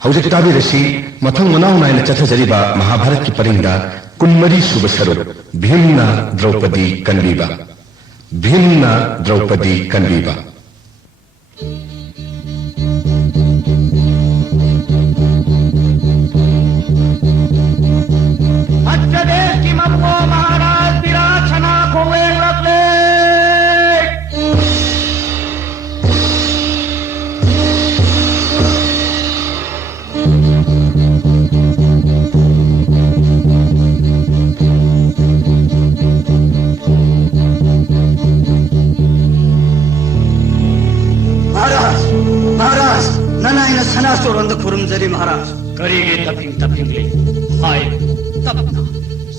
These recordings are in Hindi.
हौजिक ताबिरसी मथंग मनाव नायना चथजरिबा महाभारत की परिंदा कुनमरी सुब सरुप भीमना द्रौपदी कन्वीबा भीमना द्रौपदी कन्वीबा अच्छा देश की मप्पो महाराज विरासना खोवे रखले सनासोरंद खुरुमजरी महाराज करीगे तपिंगले हाय तपना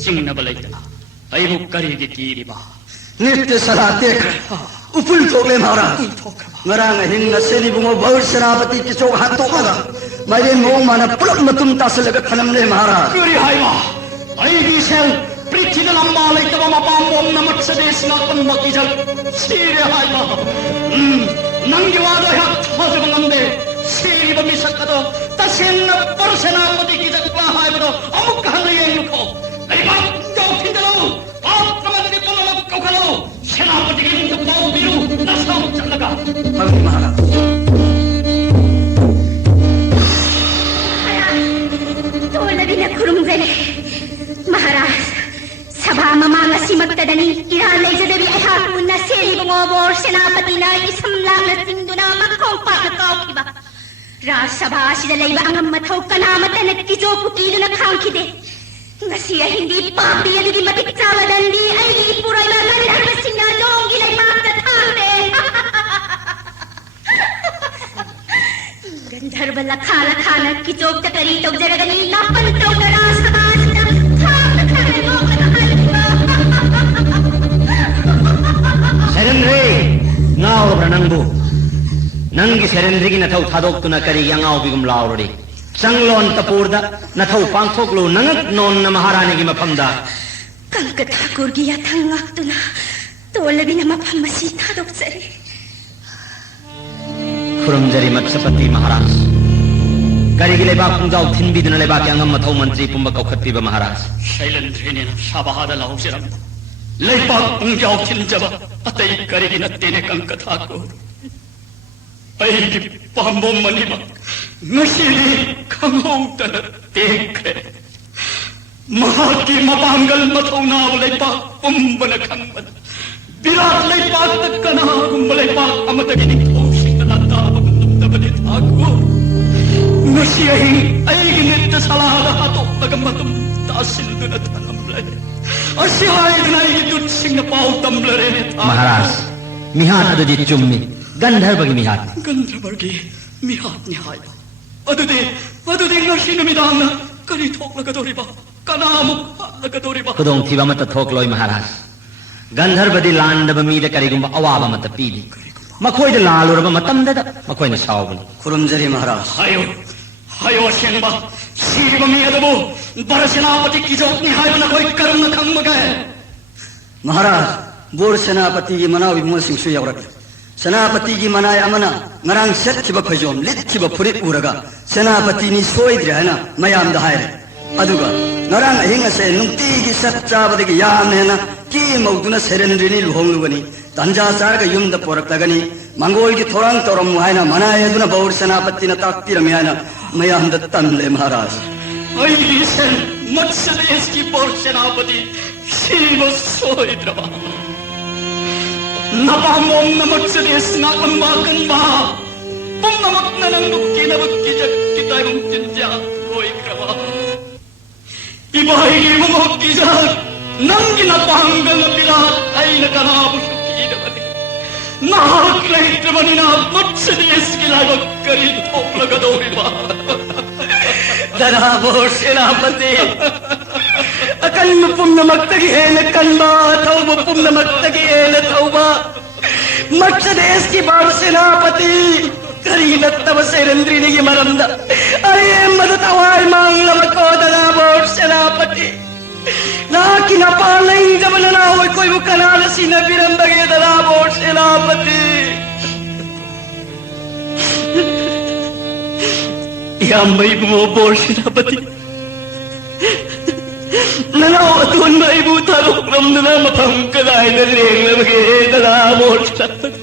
सिंगना बलैतना अयबु करीगे कीरिबा नित्य सलाह देख उपुल थोगले महाराज ngaraang hin na seli bungo baur senapati kisok hato kaga mai mo mana pulak matum tasalaga thanamle महाराज kuri haywa aigi sel prithila lamma laitaba mapam om namat sadesh na pan makijal sire haywa nangi wada yak thajab ngamde siri bami sakado tasenna parsenapati ki jakpa haybado amuk kahna yengko aiba jokindalo aapramadi polamak kokalo senapati ki jakpa biru nasau chalaga महाराज महाराज सभा ममांग सिमक्तदनी इरान लेजदबी अहाकुन सेली बंगोबोर सेनापति ना इसमलांग सिंधुना मखों पाककाउकिबा राज सभा सिदा लेबा अंगम मथौ कनामतन किजो पुकीदुना खांखिदे ngasi hindi papi adugi matik chawadandi ai purai la ngari singa longi lai makta thangde गंधर्व लखा लखाना किचोक चकरी तो जरगनी नापन तो डरा समाज ना खाम लखाने लोग सेरेंद्री नाव ब्रनंगबु नंगी सेरेंद्री की नथौ थादोक तुना करी यांगाव बिगुम लावरडी संगलोन तपोरदा नथौ पांथोकलो नंगक नोन न महारानी की मफमदा कंक ठाकुर की याथंगाक तुना तोलबी न मफम मसी थादोक चरी खुरमजरी मत्स्यपति महाराज करीगी लेबाक पुंजाव थिनबीदन लेबाक अंगम मथौ मंत्री पुंब कौखत्पीब महाराज शैलेंद्रने सभाद लाउसिरम लेबाक पुंजाव थिनजब अतै करीगी नत्तेने कंक ठाकुर ऐगी पांबो मनिमा नशीली खंगौतन देखरे महाकी मपांगल मथौ नाव लेबाक पुंबन खंबन विराट लेबाक तकना गुंब लेबाक अमतगिनी नशियही ऐगी नित्य सलाह हातो लगमतुम तासिंदुन तनमले असिहायदना ऐगी दुत सिंह पाउ तमलरे महाराज मिहात अदुदी चुम्मी गंधर्वगी मिहात गंधर्वगी मिहात निहाय अदुदी नशी नमिदांना करी थोकलगदोरिबा कनामु लगदोरिबा खुदों थीबा मत थोकलोय महाराज गंधर्वदी लांडब मीद करिगुंबा अवाबा मत पीदी मखोय द लालुरबा मतमदद मखोय न सावबन खुरुमजरी महाराज हायो शेंबा सीरिब मियदबो बरसेनापति की जोतनी हायो न कोई कर्म न खंग गए महाराज बोर सेनापति की मनाव विमोल सिंह सु यवरक सेनापति की मनाय अमना ngaraang setchiba khojom litchiba furit uraga सेनापति नि सोइद्रे हैन मयाम द हायरे अदुगा ngaraang अहिंग से नुक्ति की सच्चाबदगी यामनेना की मौदुना सेरेंद्रिनी लुहोंगुगनी तंजा चारग युमद पोरक्तगनी मंगोल की थोरंग तोरम हायना मनायदुना बौर सेनापति न ताक्तिरम याना मयाम द तनले महाराज ऐगी सेन मत्स्यदेश की बौर सेनापति शिव सोइद्रबा नपामोम न मत्स्यदेश ना कंबा पुम्ममक ननंगुक्की नबक्की जक्की तायम चिंत्या लोइक्रबा इबाही मुमक्की जक नंगी नपांगल पिलात ऐन कनाबु शुकीदबदि नाहक लहित्रबनिना मत्स्यदेश की लागक करी थोकलगदोरिबा दरा बोर सेनापति अकल पुम्ममक्तगी हेन कन्बा थौब पुम्ममक्तगी हेन थौबा मत्स्यदेश की बौर सेनापति करी नत्तब सेरेंद्रिनी की मरंदा अरे मदद अवाय मांगलम को दरा बोर सेनापति नाकि न पालई जब ना हो कोई मुकनाल सी न बिरंबगे दरा बोर सेनापति iyam may bumobor senapati. Nanaw atun may butarok ram na mapangkalay na ring na mag-iinalabor senapati.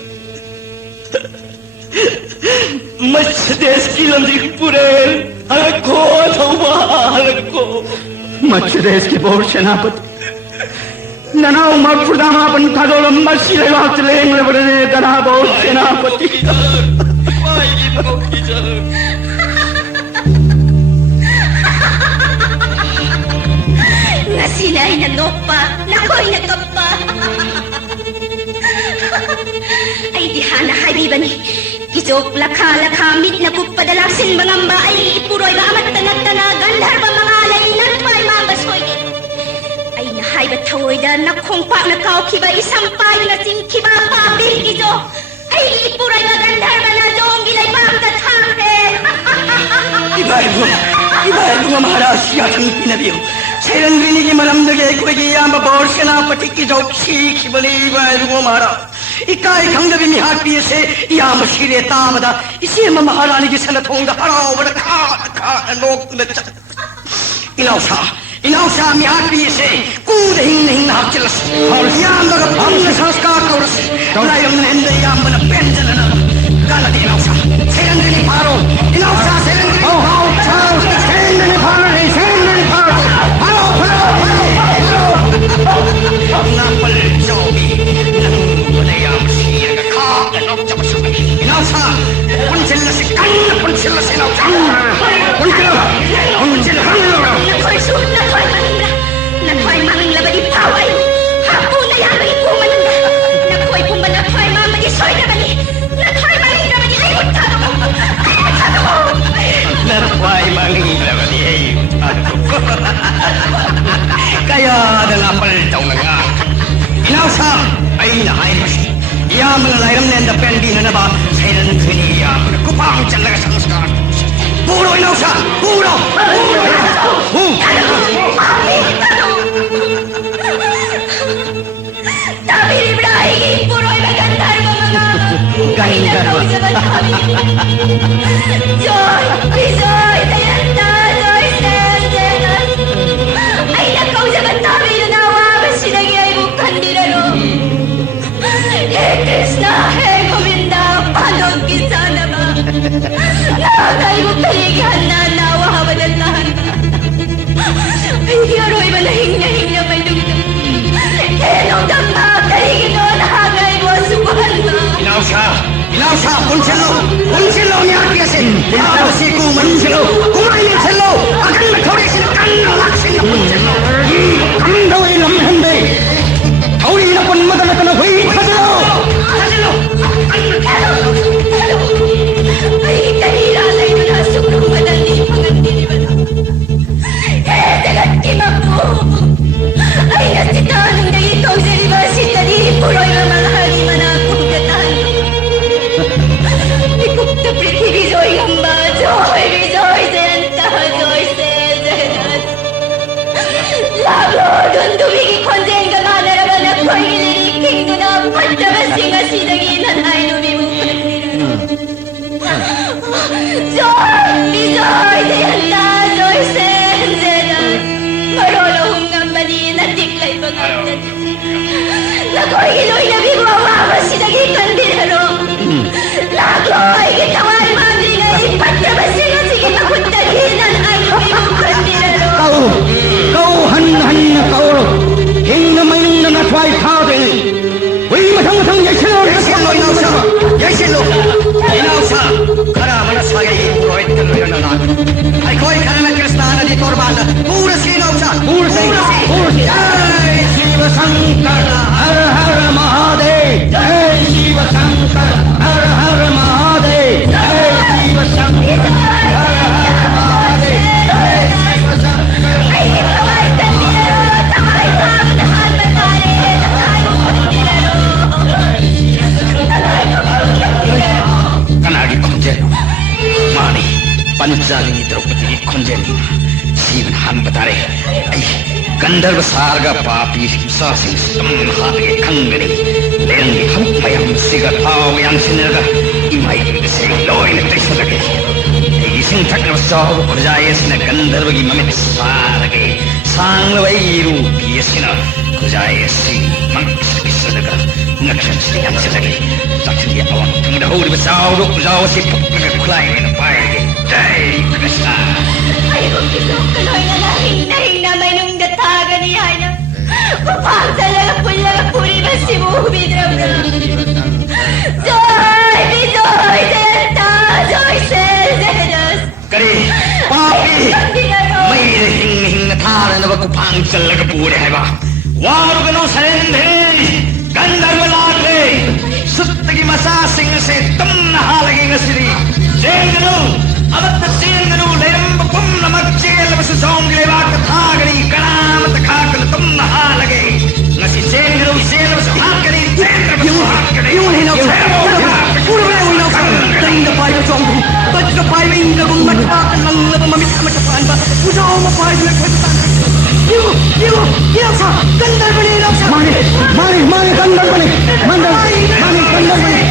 Mas des kilam di purel anak ko atau mahal ko. Mas des ki bor senapati. Nanaw magpudama pantalolam masih lewat leng lebarane dalabor senapati. Nasinay na nopa, nakoy na kapa. Ay dihan na kaibiban ni. Kijok lakha mit na kupadalaksin mga mba ay ipuroy ba amat tanag-tanagan harba mga alay natway mambasoy din. Ay nahay ba tawoy da nakongpa na kao kiba isampay na sin kiba pabir kijok. Ay ipuroy ba gandhar ba na doong gilay pangtatangke. Ibahay mo Maharaj yakang pinabiyo. Sailan rinigi malamdagay ko igiyama bor senapati ki jok sikhi bali ibahay mo Maharaj. Ikai khangdabi mihat piye se iyama shire tamada isi ma Maharani ki sanathonga haraw bada kha lok na Ilausa mihat piye se kud hing na chilas. Iyama ga bhang sanskar kauras. Layam nenda iyama na penjana na. Kala di ilausa. Sailan rini paro. Ilausa sailan rini paro. Napal jobi nang manayam siya ka kanok jabasa. Ilausa punchilla si kan punchilla si ilausa. Punchilla. Nakoy suot nakoy mangla ba di paway. Hapo na yaman ipo mananda. Nakoy pumba nakoy mama di soy na bali. Nakoy mangla ba di ay mutado ko. Nakoy mangla ba di ay mutado ko. Kaya dalapal daw na nga. Ilausa ay nahay mas. Iyam na layram na enda pendi na ba? Sailan kini iyam na kupang talaga sa sanskar. Puro ilausa! Puro! Tabi Ibrahim puroy magandar mga Gandar ba? Joy! Tayanda! Joy! Sendenas! Ay nakaw sa tabi na nawagas sinagay mo kandilaro. Hey Krishna! Hey Govinda! Panog kisana ba? Nakagay mo kaligan na nawahaman ang lahat. Ay diyaroy malahing na may dugtong. Kenong dama kaligin mo nakagay mo subuhan mo. Ilausa punchillo mihat piye se. Ilausa si punchillo. Kumain chillo. Akan na thodi sin kan laksin punchillo. Kando ilam hande. Thodi na pun madana kana hui thadlo. Ay kanila lay na sukrong madali pangandini ba na. Dagat kimapo. Ay nasitaan ng ikaw sa libasita di puroy na mga haliman na akong gatahan. Ikupta prithvi joy gamba joy senta joy sendenas. Labo dun dumigi konjen gamana naman na ko'y iliriking doon na pagtabasing asinaginan ay lumimukan nila. Joy senta joy sendenas. Marolong ng mali na tiklay pagkakit. Nako'y iloy na bibuwawa sinagitan dinaro. Nako'y gitaway mandringay pagtabasing asingin makuntaginan ay lumimukan dinaro. Kau han na kauro. Hing na may na natway kaudin. Uy matang Yeshilo. Ilausa. Kara manasagay purohit kaloy na natin. Ay ko'y karana Krishna na di torbanda. Pura si Ilausa. Pura si. Jai Shiva Shankar. Har Har Mahadev. Jai Shiva Shankar. Har Har Mahadev. Jai Shiva Shankar. Har Har Mahadev. Jai Shiva Shankar. Ay gitaway ka dinaro. Tamay pagdahan matari. Kanagi konjeno. Mani. Panjali ni Draupadi ki konjeni. Sivan han batare. Ay Gandharva sarga papi himsa sing samhati kangani. Lengi ham mayam siga thaw yang sinaga. Imai se loy na trisna lagi. ꯊꯛꯅꯕ ꯆꯥꯎꯕ ꯈꯨꯖꯥꯏ ꯑꯁꯤꯅ ꯒꯟꯙꯔꯕꯒꯤ ꯃꯃꯤꯠ ꯁꯥꯔꯒꯦ ꯁꯥꯡꯂꯕ ꯏꯔꯨꯄꯤ ꯑꯁꯤꯅ ꯈꯨꯖꯥꯏ ꯑꯁꯤ ꯃꯉꯛꯁꯤꯗ ꯀꯤꯁꯜꯂꯒ ꯉꯛꯁꯝꯁꯤꯗ ꯌꯥꯟꯁꯤꯜꯂꯒꯦ ꯆꯥꯛꯁꯪꯒꯤ ꯑꯋꯥꯡ ꯊꯪꯕꯗ ꯍꯧꯔꯤꯕ ꯆꯥꯎꯕ ꯎꯖꯥꯎ ꯑꯁꯤ ꯐꯨꯛꯂꯒ ꯈꯨꯠꯂꯥꯏ ꯑꯣꯏꯅ ꯄꯥꯏꯔꯒꯦ ꯖꯩ ꯀ꯭ꯔꯤꯁꯅ ꯑꯩꯕꯨ ꯀꯤꯁꯣꯛꯀ ꯂꯣꯏꯅꯅ ꯍꯤꯡꯅ ꯃꯅꯨꯡꯗ ꯊꯥꯒꯅꯤ ꯍꯥꯏꯅ ꯃꯄꯥꯡ ꯆꯠꯂꯒ ꯄꯨꯜꯂꯒ ꯄꯨꯔꯤꯕꯁꯤꯕꯨ ꯎꯕꯤꯗ꯭ꯔꯕ꯭ꯔꯥ? Joy! Be joy! Delta! Joy! Celsius! Kari! Papi! Mayda hing-hing tharanaba kupang challaga pure haiba. Warugano sarendhe! Gandharva laakre! Suttagi masasing se tamna halage ngasiri. Jenganu! Avatta jenganu leramba pumna magchela basu songile vaaka thagani kanamata khakana tamna halage. Ngasi jenganu jenganu basu hakani jenganu basu hakani. Yung hinaw sa puro na yung hinaw sa tayo na payo sa ongkong ba't ka payo yung nagong matpakan lang na mamamit ka matapaan ba usa ako mapayo na kwentasan yung sa gandar ba niya yung sa mani gandar ba niya mani gandar ba niya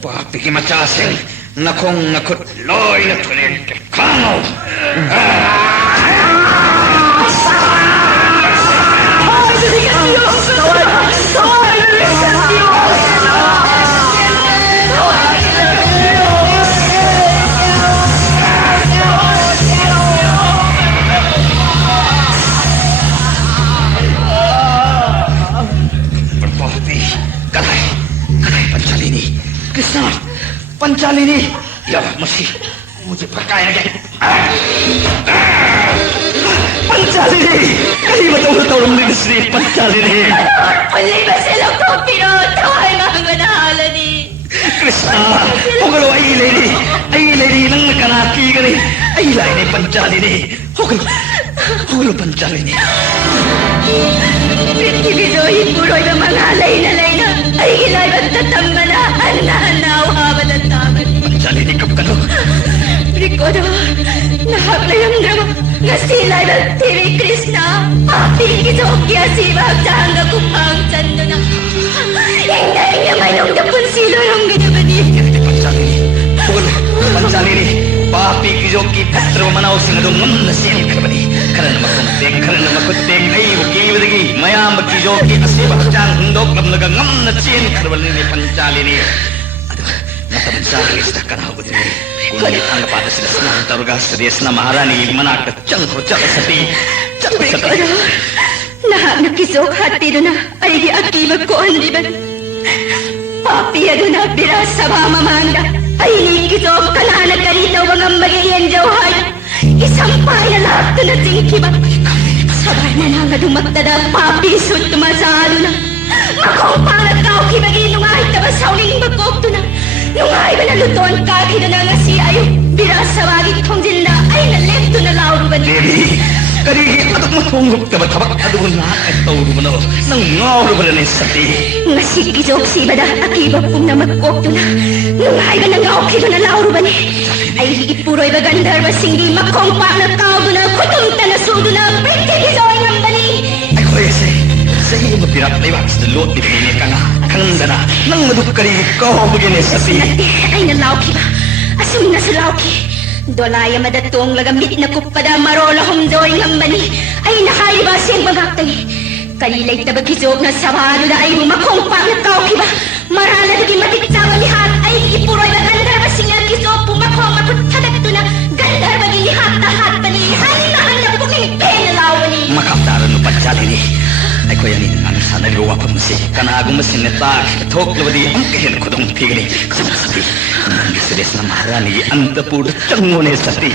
Papi macasing nakong nakut loy na tulit kano. Krishna, Panchalini, ya masih, मुझे भड़काया गया। Panchalini, कहीं बताओ मुझे Shri Panchalini। Puli ba silang kumpiro? Taway mga ganahalani. Krishna, hukalo ay lady nang nakanaki ka rin. Ay lady Panchalini, hukalo Panchalini. Prithibidoy puroy ng mga alay na ay hilay ba't tatamba na hanaw habad at taman. Panchalini kapkano. Rikodo, nakaklayan drama nga silay ng TV Krishna. Papikisokya si Bagdanga kupang sando na. Hinday naman yung dapon silo yung ganabani. Panchalini, Panchalini, papi kijoki patra manaw singadong na siya kabani. Karena makutek ay ukibadagi mayam kijoki asiba jang hundok gamnaga ngam na chin karbalini Panchalini. Aduh, mata Panchalini sudah kanaw ko din. Kulit ang pada sila senang taruga serius na maharani manak cangkro sati. Rikodo, nakisok hati doon na ay di akibag ko ang liban. Papi doon na birasa ba mamanda ay nikisok kanana ganito mga magayan jawhay. Isang paya lahat ko na tingkiba. Sabay na nga dumagdada papi sut tumasalo na. Makumpalat ka o kibagi nung ay tabasawing magkokto na. Nung ay banalutuan kaki na nga si ayo. Birasa bagit hongjil na ay nalento na lauro ba niya. Devi, karigi adak matungok tabak aduh na at tauro mo na. Nang ngauro ba na sati. Nga si kisok si bada akibag kong na magkokto na. Nung ay ba nang ngaoki ba na lauro ba niya. Ay ipuroy ba gandar ba singgi makumpalat ka o na kutong tanasudo na. Pagkikisoy ng bani. Ay ko sa iyo mapirap na iwak sa lot ni Pini ka nga. Kanda na, nang maduk karigi ko begini sati. Ay nalauki ba? Asum na sa lauki. Dolaya madatong lagamit na kupada marola humdoy ng bani. Ay nakaiba siyang bagakay. Kalilay tabagkisok na sabado na ay bumakumpang na kauki ba? Marala naging matitsang lihat ay ipuroy na gandar ba singal kisok pumakong makutadak to na gandar ba gilihat tahat ba ni hanahan na pumimpe na lawani. Makaptaran mo Panchalini. Ay ko yan ang sanaliwa pa mo si kanagong masinetag tok labadi ang kahin ko dong pigli. Sabi, ang gisides na maharani ang dapur tangone sati.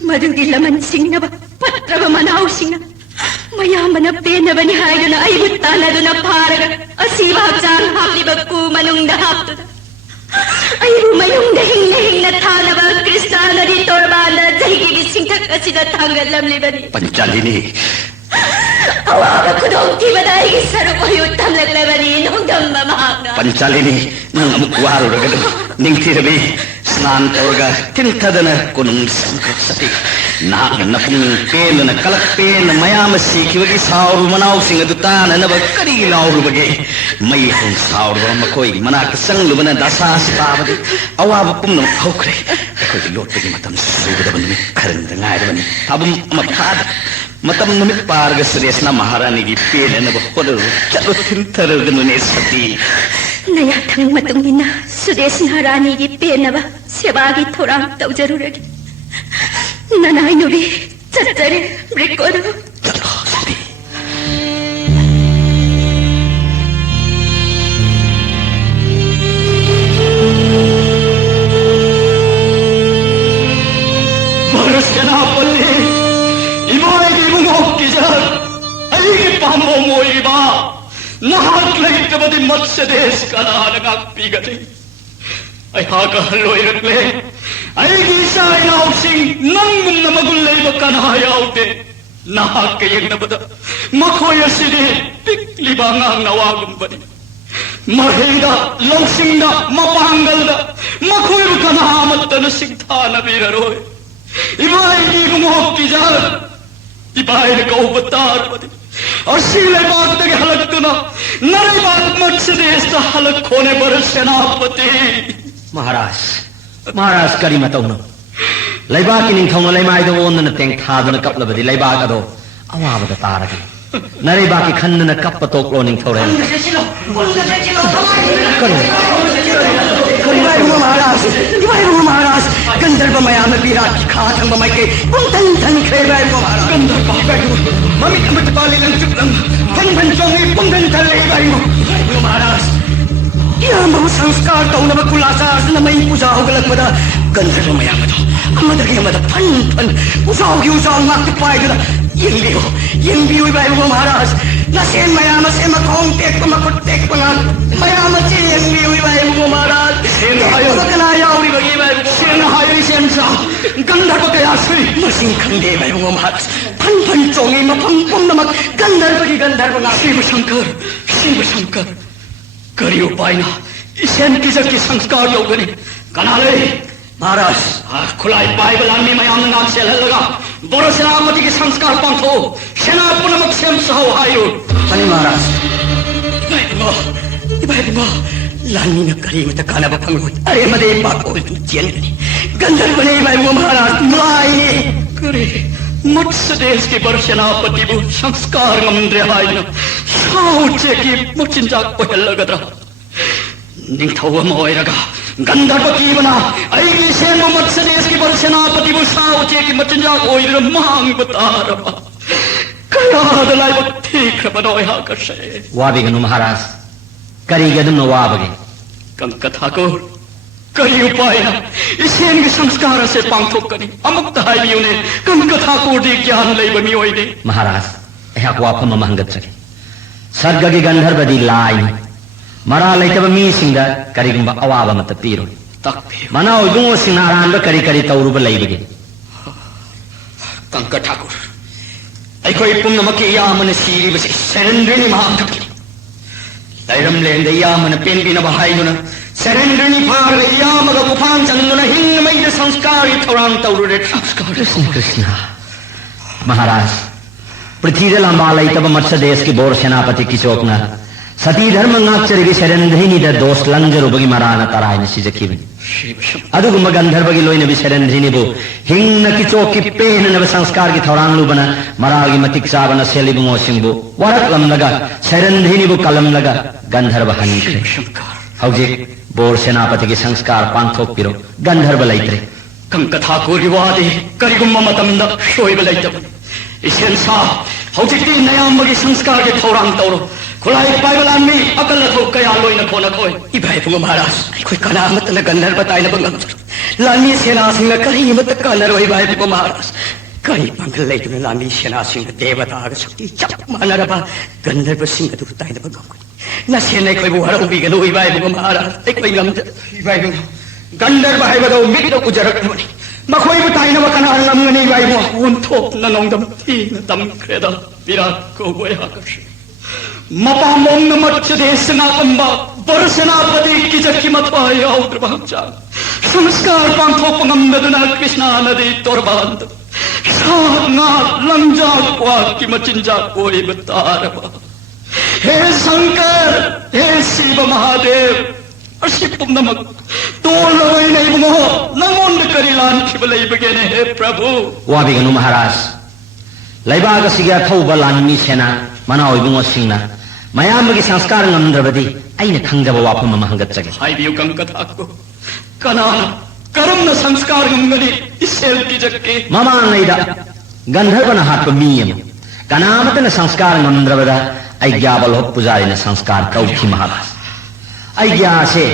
Madugilaman sing na ba? Patra ba manaw sing na? Mayaman na pena ba ni Hayo na ay butana doon na paraga? Asibag saan haklibag ko manong dahap doon. Ay rumayong dahing-dahing na tana ba? Kristana di torbana dahil gigising ka kasi natanggal lamliban ni. Panchalini. Awaga ko doon tiba dahil isaro ko yung tamlag laban ni nung daw पंचालिनी नंग अमुक वारुरगद निंगथिरबी स्नान तौरगा तिंथदना कुनुंग संकसति नाग नपुंग पेलना कलक पेन मयाम सीखिबगी साउरु मनाउ सिंग दुतान नब करी लाउरुबगे मई हम साउरु मकोई मनाक संगलुबना दशा सिपाबदि अवाब पुंग हौखरे अखोई लोटगी मतम सुगदबनि खरंद ngairबनि ताबुम मफाद मतम नुमित पारग सुरेशना महारानी की पेलना बखोदरु चलो तिंथरगनुने सती नया थंग मतुंगिना सुदेश महारानी की पेनबा सेवागी थोराम तौजरुरगी ननाई नुबी चचरे ब्रिकोदो नहाक लेटबदि मत्स्य देश कनालगा पीगदे अहाका लोइरले अईगी साइनाउसिंग नंगुम नमगुल लेब कना याउते नहाक यंगबद मखोयसिदे पिक्लिबा ngang nawagum bani mahida longsinga mapangalda makhoy kana amatna sigtha nabiraroy ibai di mukki jar ibai ko batar badi असीले बात तक हलक ना नरे बात मत्स्य देश का हलक खोने पर सेनापति महाराज करी मतौन लैबा की निंथौन लैमाय दो ओन न तेंग थादन कपलबदि लैबा अदो अवाबद तारगी नरे बा की खन्न न कप तोकलो निंथौरे महाराज गंधर्व मयाम विराट की खाथंग बमाइके पुंतन धन खेबाय महाराज गंधर्व मम्मी कमट पाली लं चुपलम फन फन चोंगी पुंगन थले बाइमो महाराज यह बहु संस्कार तौनब कुलासा नमई पूजा होगलक मदा गंधर्व मयाम दो अमदगे मद फन फन उसाओगी उसाओ माक पाइदला यंबियो बाइमो महाराज नसेन मयाम से मखोंग टेक मकुट टेक पना मयाम चे यंबियो बाइमो महाराज सेन हायो कना याउरी बगी बाइमो सेन हायो सेन सा गंधर्व कया सुई मसिंग खंडे बाइमो महाराज फन फन चोंगी मफम पुम नमक गंधर्व की गंधर्व ना शिव शंकर करियो पाइना इसेन किजक की संस्कार योगने कनाले महाराज खुलाई बाइबल आनी मयाम नाग से लगा बोरो सेनापति के संस्कार पंथो सेना पुनमक सेम सहो हायो अनि महाराज बाइबल लानी न करी मत काला बफंगो अरे मदे बाको चेन गंधर्व ने बाइबल महाराज लाई करे मत्स्य देश के बर सेनापति बु संस्कार मंद्रे हायन साउचे की मुचिंजा पहल लगदरा निंथौव मोयरगा गंधर्व की बना अईगी सेन मत्स्य देश की बर सेनापति बु साउचे की मुचिंजा ओइर मांग बतारबा कया दलाई ठीक बनोय हा कसे वाबिगनु महाराज करीगदु न वाबगे कंक ठाकुर करी उपाय इसेन के संस्कार से पांथोक करी अमुक तहाइयो ने कंक ठाकुर दी ज्ञान लई बमी होई दे महाराज यह वाफम महंगत सके सर्ग की गंधर्व दी लाई मरा लेतब मी सिंगा करीगुंबा अवाब मत पीरो तक मना उगुंगो सिनारान करी करी तौरुब लईबगे कंक ठाकुर अखोई पुनमके यामन सीरी बसे सरेंद्रनी महाथकी लैरम लेंदे यामन पेंबिन बहाइनुना सरेंद्रनी फार यामग गुफान चंगुना हिंग मैद संस्कारी थौरांग तौरुरे संस्कार कृष्ण महाराज पृथ्वी लंबा लैतब मत्स्य देश की बोर सेनापति की चौकना सती धर्म नाक्चरी की शरणधीनी द दोष लंजरुबगी मराना तरायन सिजकीबनी अदुगुम गंधर्व की लोइन भी शरणधीनी बो हिंग की चौक की पेन नव संस्कार की थौरांग लुबना मरागी मतिक साबन सेलिबुंगो सिंबु वरक लम लगा शरणधीनी बो कलम लगा गंधर्व हनिखे हौजे बोर सेनापति के संस्कार पांथोक पिरो गंधर्व लैत्रे कंक ठाकुर वादे करिगुम मतमंद शोइब लैतब इसेन सा हौजे की नयामगी संस्कार के थौरांग तौरो खुलाई पाइबलान में अकल थो कया लोई न खोन खोय इबाई पुंग महाराज कोई कनामत न गंधर्व बताई न बंगम लानी सेना सिंह करी मत कलर वही बाई पुंग महाराज करी पंगल ले तुने लानी सेना सिंह देवता आग शक्ति चप मानरबा गंधर्व सिंह दु बताई न बंगम न सेने कोई बुहर उबी गनो इबाई पुंग महाराज एक कोई गम इबाई पुंग गंधर्व है बदो मिट को जरक नमनी मखोई बताई न बकना लमगनी इबाई पुंग उन थोप न नोंदम थी न तम क्रेदा विराट को गोया कश मपामों न मच्छ देश ना कंबा बरसेनापति की जक्की मथवाई आउद्र बहचा संस्कार पांथो पंगम नदना कृष्णा नदी तोरबांध साधना लंजा क्वा की मचिंजा कोई बतारबा हे शंकर हे शिव महादेव अशिपुम नमक तो लवई नहीं मो नमोंद करिलान खिबलई बगेने हे प्रभु वाबिगनु महाराज लैबाग सिगा थौबा लानमी सेना मनाव इबुंगो सिंगना मयामगी संस्कार नंद्रबदी अइन खंगब वाफम महंगतचगे हाइबियो कंकथाको कनाना करम संस्कार गंगनी इसेल की जक्के ममांगैदा गंधर्वन हाट मीयम कनामतन संस्कार नंद्रबदा अज्ञाबल हो पुजारीन संस्कार कौखी महाराज अज्ञा से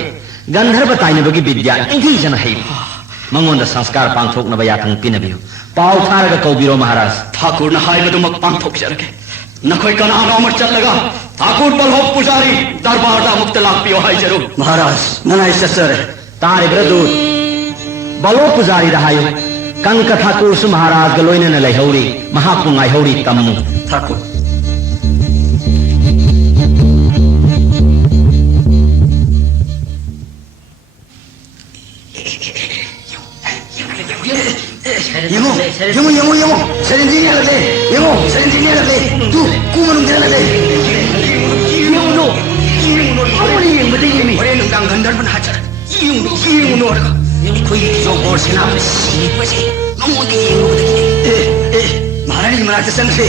गंधर्व ताइनबगी विद्या इंथी जन है मंगोंद संस्कार पांथोकनब याथंग पिनबियो पाव थारग कौबिरो महाराज ठाकुर न हाइबदुमक पांथोक जरके नखोई कनाना अमर चल लगा ठाकुर बल हो पुजारी दरबार दा मुक्त लापियो हाई जरूर महाराज ननाई ससर तारे ब्रदूत बलो पुजारी रहायो कंक ठाकुर सु महाराज गलोइन न लैहौरी महापुंगाई हौरी तम्मु Thakur Yemo, serenjini lale. Yemo, serenjini lale. Tu, kumanung lale. Yemo no. Amori yang berde yemi. Orang nunggang gandar pun hajar. Yemo no orga. Koi jo bor sena si pasi. Nongon di yemo berde. Maharani merasa sengse.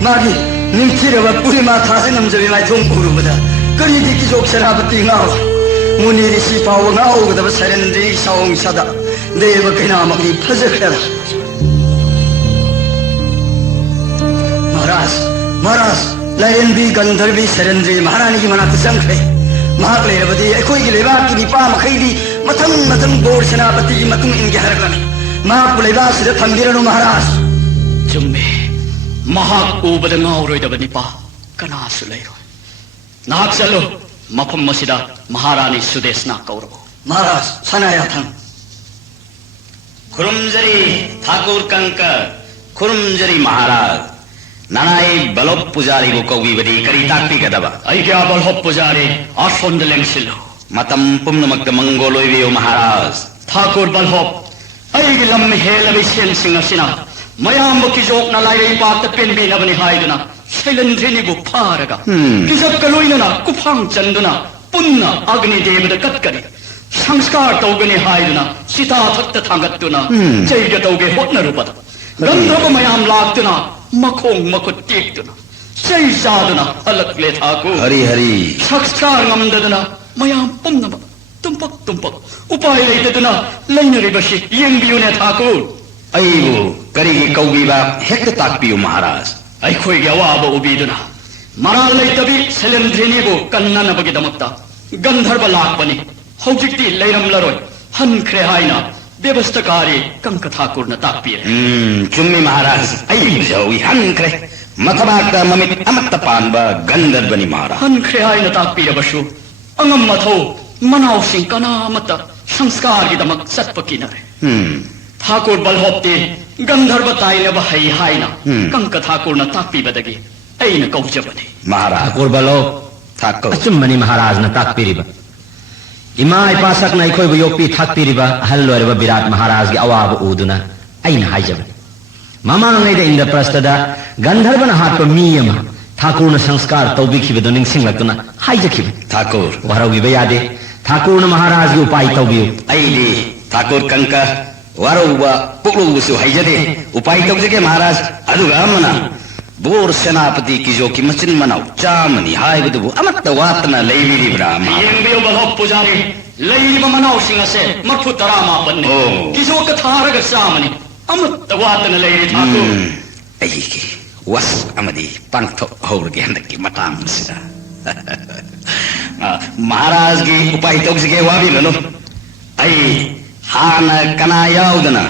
Mari, nimcira wa puri ma thase namjabi mai thong puru bada. Kari di ki jok senapati ngau. Muni risi pawa ngau gada serenjini saung sada. देव के नाम की फजर महाराज महाराज लायन भी गंधर्वी सरेंद्री महारानी की मना संख है महाक्लेरवती अखोई की लेबा की निपा मखैदी मथंग मथंग बोर सेनापति की मतुंग इनके हरगन महापुलेबा सिर थंबिरनु महाराज जुम्मे महाकूबद ngauroidaba nipa kanasu leiro nak chalo mafam masida महारानी सुदेशना कौरो महाराज सनाया थंग खुरुमजरी ठाकुर कंकर खुरुमजरी महाराज ननाई बलोप पुजारी वो कौवी बदी करी ताकती कदबा आई क्या बलोप पुजारी आशोंद लेंसिलो मतम पुम्नमक मंगोलोई वियो महाराज ठाकुर बलोप आई गिलम हेल विशेल सिंगसिना मयाम की जोक न लाई बात पेन भी नबनी हाइदना शैलेंद्रिनी बु फारगा किजब कलोइना कुफांग चंदना पुन्ना अग्नि देवद कत्करी संस्कार तौगने हाइदना सीता थक्त थांगत्तुना जैग तौगे होटनरुपद गंधर्व मयाम लाक्तुना मखोंग मखुत टेक्तुना जै साधना अलकले ठाकुर हरि हरि संस्कार ngамददना मयाम पुन्नब तुंपक उपाय लेतदना लैनरिबसी येंबियुने ठाकुर अयु करी कौबीबा हेक्ट ताकपियो महाराज अखोइगे अवाब उबीदुना मराल लेतबी शैलेंद्रिनीबु कन्ननबगिदमक्ता गंधर्व लाक्पनी हौजिक्ति लैरम लरोय हनख्रे हाइना व्यवस्थाकारी कंक ठाकुर न ताकपिए चुम्मी महाराज अयु जौई हनख्रे मथबाक्ता ममित अमत्त पानबा गंधर्वनी महाराज हनख्रे हाइना ताकपिरबसु अंगम मथो मनाव सिंह कनामत संस्कार गिदमक सत्पकिनरे ठाकुर बलहोप्ते गंधर्व ताइनब हई हाइना कंक ठाकुर न ताकपिबदगी ऐन कौजबने महाराज ठाकुर बलो ठाकुर अचुम्मनी महाराज न ताकपिरिबा इमा इपासक न अखोइबु योक्पि थाकपिरिबा अहल लोइरबा विराट महाराज की अवाब उदुना ऐन हाइजबने ममांगैदा इंद्रप्रस्थदा गंधर्वन हाटपा मी अमा ठाकुरन संस्कार तौबिखिबदु निंसिंगलक्तुना हाइजखिबने ठाकुर वरौगिबा यादे ठाकुरन महाराज की उपाय तौबियु ऐदि ठाकुर कंक वरौबा पुक्लुबुसु हाइजदे उपाय तौजगे महाराज अदुगा अमना बोर सेनापति की जो की मचिन मनाउ चामनी हाइबदुबु अमत्त वातना लैबिरिब्रा येंबियो बलहोप पुजारी लैब मनाउ सिंगसे मठु तरामा बन्ने किजो कथारग चामनी अमत्त वातना लैरि ठाकुर ऐकी वस अमदी पंथो हौरगे हंदकी मतांगसिदा महाराज की उपाय तौजगे वाबिलनो ऐ हाना कना याउदना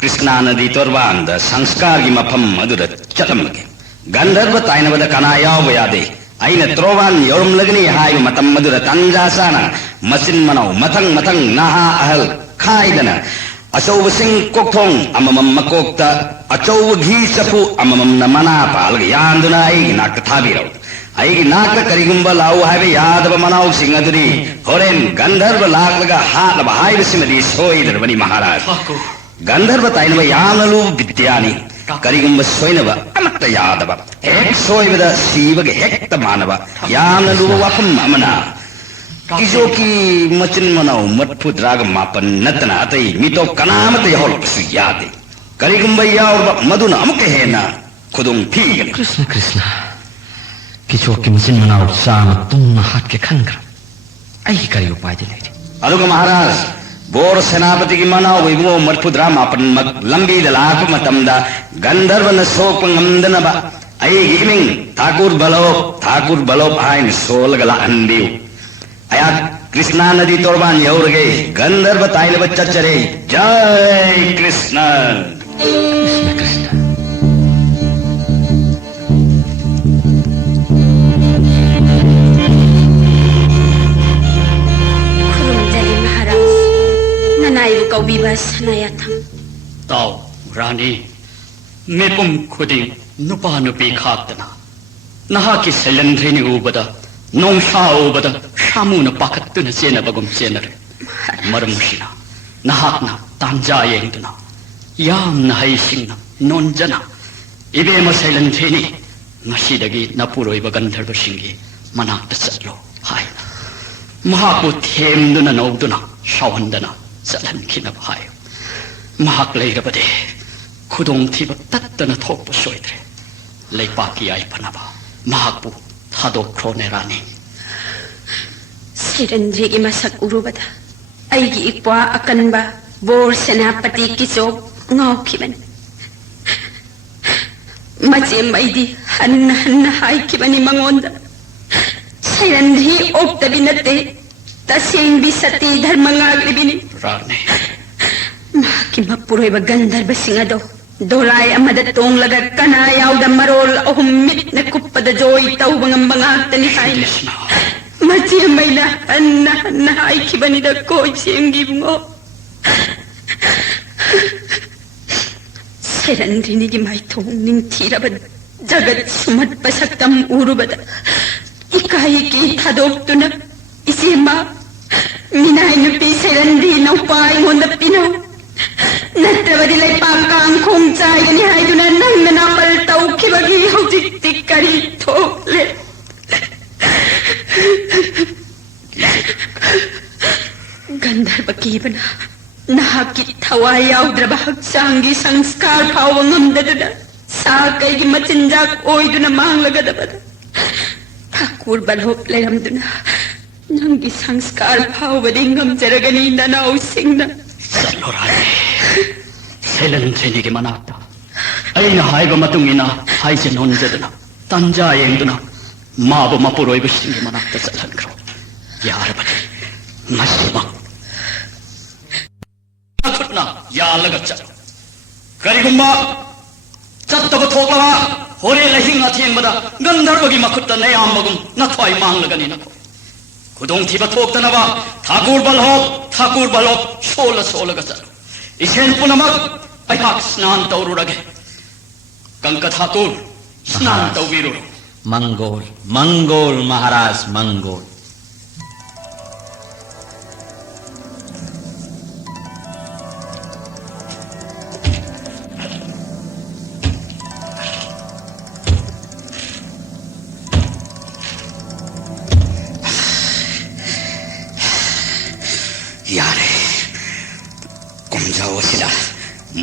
कृष्णा नदी तोरबांद संस्कार की मफम मधुर चलमगे गंधर्व ताइनबद कना याव यादे ऐन त्रोवान योरम लगनी हाय मतम मधुर तंजासाना मसिन मनाउ मथंग मथंग नहा अहल खाइदना अचौब सिंह कोक्थोंग अममम मकोक्ता अचौब घी चफु अममम न मना पाल यान्दुना ऐ नाक थाबिरौ ꯑꯩꯒꯤ ꯅꯥꯛꯇ ꯀꯔꯤꯒꯨꯝꯕ ꯂꯥꯛꯎ ꯍꯥꯏꯕ ꯌꯥꯗꯕ ꯃꯅꯥꯎꯁꯤꯡ ꯑꯗꯨꯗꯤ ꯍꯣꯔꯦꯟ ꯒꯟꯙꯔꯕ ꯂꯥꯛꯂꯒ ꯍꯥꯠꯂꯕ ꯍꯥꯏꯕꯁꯤꯃꯗꯤ ꯁꯣꯏꯗ꯭ꯔꯕꯅꯤ ꯃꯍꯥꯔꯥꯖ ꯒꯟꯙꯔꯕ ꯇꯥꯏꯅꯕ ꯌꯥꯝꯅ ꯂꯨꯕ ꯕꯤദ്ꯌꯥꯅꯤ ꯀꯔꯤꯒꯨꯝꯕ ꯁꯣꯏꯅꯕ ꯑꯃꯠꯇ ꯌꯥꯗꯕ ꯍꯦꯛ ꯁꯣꯏꯕꯗ ꯁꯤꯕꯒ ꯍꯦꯛꯇ ꯃꯥꯟꯅꯕ ꯌꯥꯝꯅ ꯂꯨꯕ ꯋꯥꯐꯝ ꯑꯃꯅ ꯀꯤꯖꯣꯀꯤ ꯃꯆꯤꯟ ꯃꯅꯥꯎ ꯃꯔꯐꯨꯗ꯭ꯔꯥꯒ ꯃꯥꯄꯟ ꯅꯠꯇꯅ ꯑꯇꯩ ꯃꯤꯇꯣꯞ ꯀꯅꯥꯃꯠꯇ ꯌꯥꯎꯔꯛꯄꯁꯨ ꯌꯥꯗꯦ ꯀꯔꯤꯒꯨꯝꯕ ꯌꯥꯎꯔꯕ ꯃꯗꯨꯅ ꯑꯃꯨꯛꯀ ꯍꯦꯟꯅ ꯈꯨꯗꯣꯡ ꯊꯤꯒꯅꯤ कृष्ण कृष्ण किचोक की मचिन मनाव चामा तुम हाथ के खनकर आई करी उपाय दे लेरी अदुगा महाराज बोर सेनापति की मनाव इबो मरफुद्रा मापन मक लंबी दलाप मतमदा गंधर्व न सोप ngамदनबा आई गिमिंग ठाकुर बलोप आइन सोलगला अंदिउ अया कृष्णा नदी तोरबान यौरगे गंधर्व ताइलब चचरे जय कृष्ण कृष्ण कृष्ण ताओ रानी मेपुम खुदी नुपा नुपी खातना नहा की सैलंध्रिनी उबदा नोंशा उबदा Shamun पाखत्तुन चेनबगुम चेनरे मरमुशिना नहाकना तांजा येंगदुना यामना हैसिंगना नोंजना इबेम सैलंध्रिनी ngasiदगी napuroiba gandharbasingi manakta chatlo hai mahapu themduna noduna shawandana चलनखिन भाई महाक लेरबदे खुदों थीब तत्तन थोप सोइद्रे लेपाकी आई फनबा महाकु थादोख्रोने रानी सिरंद्री की मसक उरुबदा आईगी इक्वा अकनबा बोर सेनापति किचो ngaukiban mache maidi han hai kibani mangonda सिरंद्री ओक्तबि नते तसें भी सती धर्म ngaglibini रानी माकी मपुरोइब गंधर्वसिंह अदो दोलाय अमद तोंगलगा कना याउदा मरोल अहुम मिटना कुप्पदा जोई तौबा ngamba ngakतनी हाइले मची मैना अन्ना हाइखिबनिदा कोई चेंगिबुंगो सिरंद्रिनी की माइथों निंगथीरब जगत सुमत पसक्तम उरुबदा इकाई की थादोक्तुना इसी माँ मिनाई नुपी सिरंदी नौपाई होंद पिनो नत्रवदी ले पाकांग खोंग चायनी हाइदुना नंगना पलटाउ खिबगी हौजिक तिकरी थोले गंधर्व कीबना नाकी थवाई याउद्रबा हक्सांगी संस्कार फाव ngамददुना साकई की मचिंजाक ओइदुना मांगलगदबदा ठाकुर बलोप लेरमदुना नंगी संस्कार फावबदी ngамजरगनी ननाउ सिंगना चलो रानी सैलंध्रिनी की मनाता अइना हाइबा मतुंगिना हाइसे नोंजदना तंजा येंगदुना माबु मपुरोइबसिंगी मनाता चलनग्रो यारबदी मसिमक खुटना यालगा चलो करिगुम्बा चत्तब थोकला होरे लहिंग अथेंबदा गंधर्वगी मखुत्ता नयामगुम नथवाई मांगलगनी नको खुदोंग थीबा थोक्तनबा ठाकुर बलोप सोलगा चलो इसेन पुनमक अयहाक स्नान तौरुरगे कंक ठाकुर स्नान तौबिरो मंगोल मंगोल महाराज मंगोल यारे कुमजाओ सिदा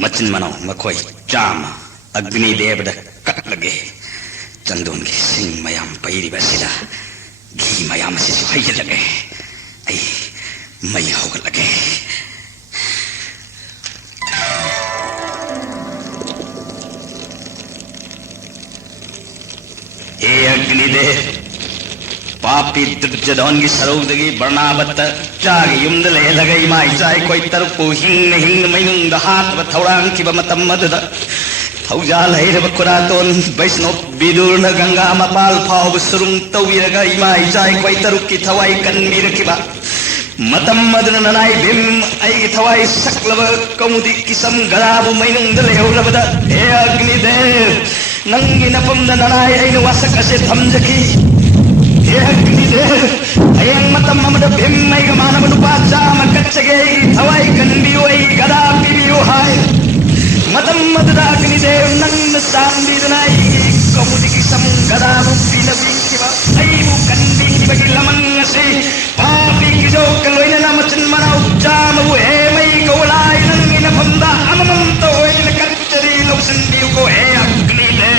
मचिन मनो मखोई चाम अग्निदेव द कटलगे चंदोन की सिंह मयाम पैरी बसिदा घी मयाम से सुहाई लगे ऐ मई होग लगे ए अग्निदेव पापी दुर्जदोन की सरोदगी बर्णावत चाग युमद लेलगा इमा इचाई कोई तरपु हिंग मैनुंग हात थौरांग की मतम मदद थौजा लैरब खुरातोन वैष्णव बिदुर न गंगा मपाल फाव सुरुंग तौबिरगा इमा इचाई कोई तरुक की थवाई कन्मीर किबा मतम मदन ननाई भीम आई थवाई सकलब कौमुदी किसम गलाबु मैनुंग लेहौरबदा हे अग्निदेव नंगी नपम ननाई ऐन वासक असे थमजकी Ayang matam mamada bhimmai kamana manupacha makachage thawai kanbioi gada pibiu hai matam madada agni dev nang sandi danai komudi kisam gada mupina bikiba aibu kanbi kibagi lamang ase papi kijo kaloina namachan manau jamu he mai kolai nang ina panda amam to ina kachari loksan biu ko he agni le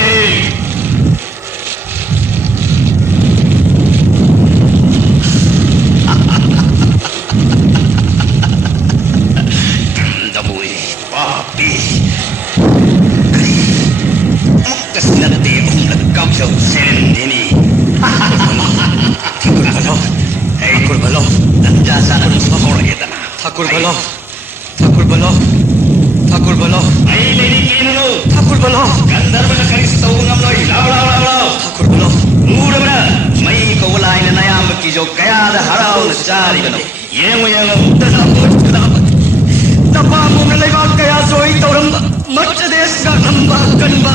Thakur Balo. Ai lady kinalo. Thakur Balo. Gandharva na karis tawungam loi. Lao. Thakur Balo. Murabra. Mai ko walai na nayam ki jo kaya da harau na chari bano. Yengo da pa mo na laiba kaya soi tawram matcha des ga namba kanba.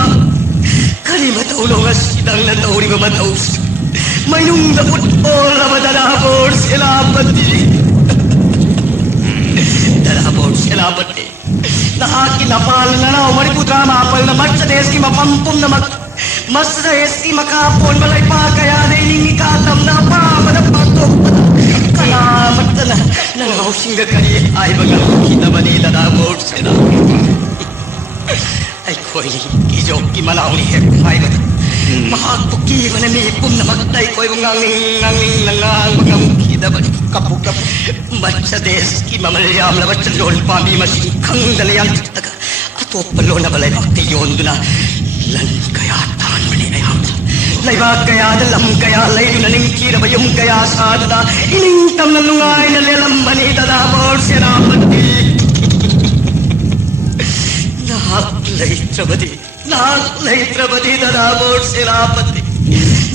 Kali mataulo ga sidang na tawri ba mataus. Mainung da put ola badala bor silapati. Selapati nahaki napal nana mariputra mapal na matcha des ki mapampum na masra des ki makapon balay pa kaya dining ikatam na pa madapatok kala matna nanaw singa kari ay bagal kita manila na bord sila ay koi kijok ki malaw ni hep ay bagal mahagpuki manani pum na magday koi nganging nangang kita balik kapuk matcha des ki mamalayam na matcha lol pami masi khang dalayam taka ato palo na balay bakti yon duna lan kaya tan mani ayam laiba kaya dalam kaya lay na ning kira bayum kaya sadada ining tam na lungay na lelam mani dada bor senapati nak lay trabadi dada bor senapati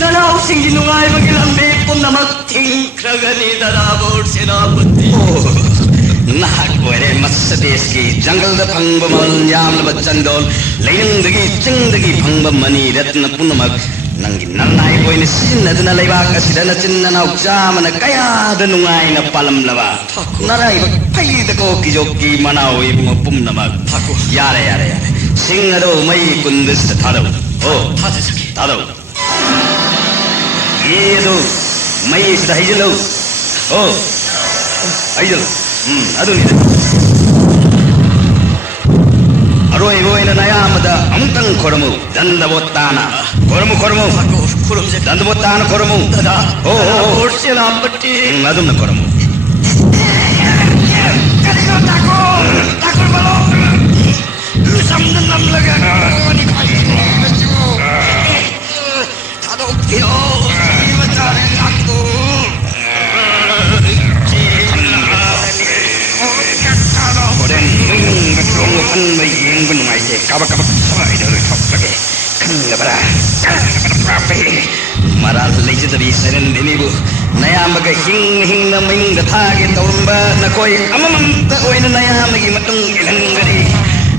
Nanaw sing ginungay magilambi pum na magting kragani darabor senapati. Nahagwere matsades ki jungle da phangba malyam na bachandon lainung dagi ching dagi phangba mani ratna punamak nangi nalnai boine sinaduna leibak asidana chinna na ukjamana kaya da nungay na palam laba. Narai pai da ko kijoki manaw ibung pum namak. Yare. Singado mai kundis thadaw. Oh, thadaw. ये तो मैं इस दाहिने लो ओ आइजल अदु नहीं अरोई वो इन नया मदा अमतंग कोरमु दंडबोत्ताना कोरमु दंडबोत्ताना कोरमु ओ ओर्सेला पट्टी अदु न कोरमु करियो ताको बलो समदन नम लगा नि खाई थादो पियो Kan bayang benung aja, kabak sampai dah letak lagi. Kan lepas apa? Marah lagi jadi seren ini bu. Naya magai hing na ming datha ke taumba na koi amam ta koi na naya magi matung ilang gari.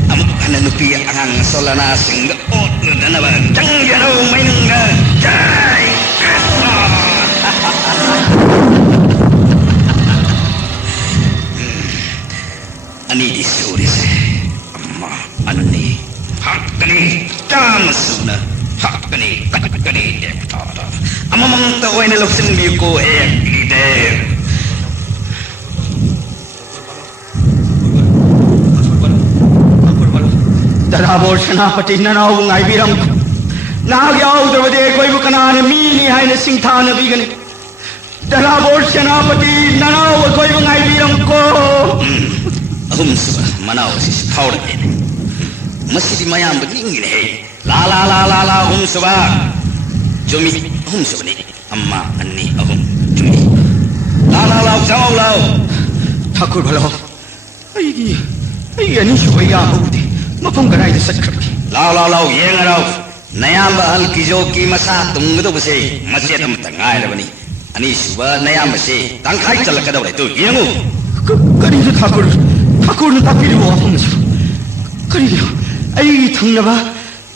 Amuk kana nupi ang solana sing ot na ba. Jang jaro main ga jai. Ani disuri se. Ani hakni tamasuna hakni kakni dektada amamang ta oine loksin bi ko ide darabor senapati nanaw ngai biram nagyaw dawade koi bukana ne mi ni haina singthana bigani darabor senapati nanaw koi ngai biram ko ahum suba manaw sis thawr Masih mayam begini hei. La hum suba. Jumi hum suba ni. Amma anni ahum jumi. La jauh lau. Thakur Balo. Ai ani suba ya budi. Mapung garai de sakrat. La yang arau. Nayam bahal kijo ki masa tunggu tu besi. Masih ada tengah ada bani. Ani suba nayam besi. Tangkai celak kada boleh tu. Yengu. Kari tu Thakur tapi dia apa macam. Kari dia. Ay thungnaba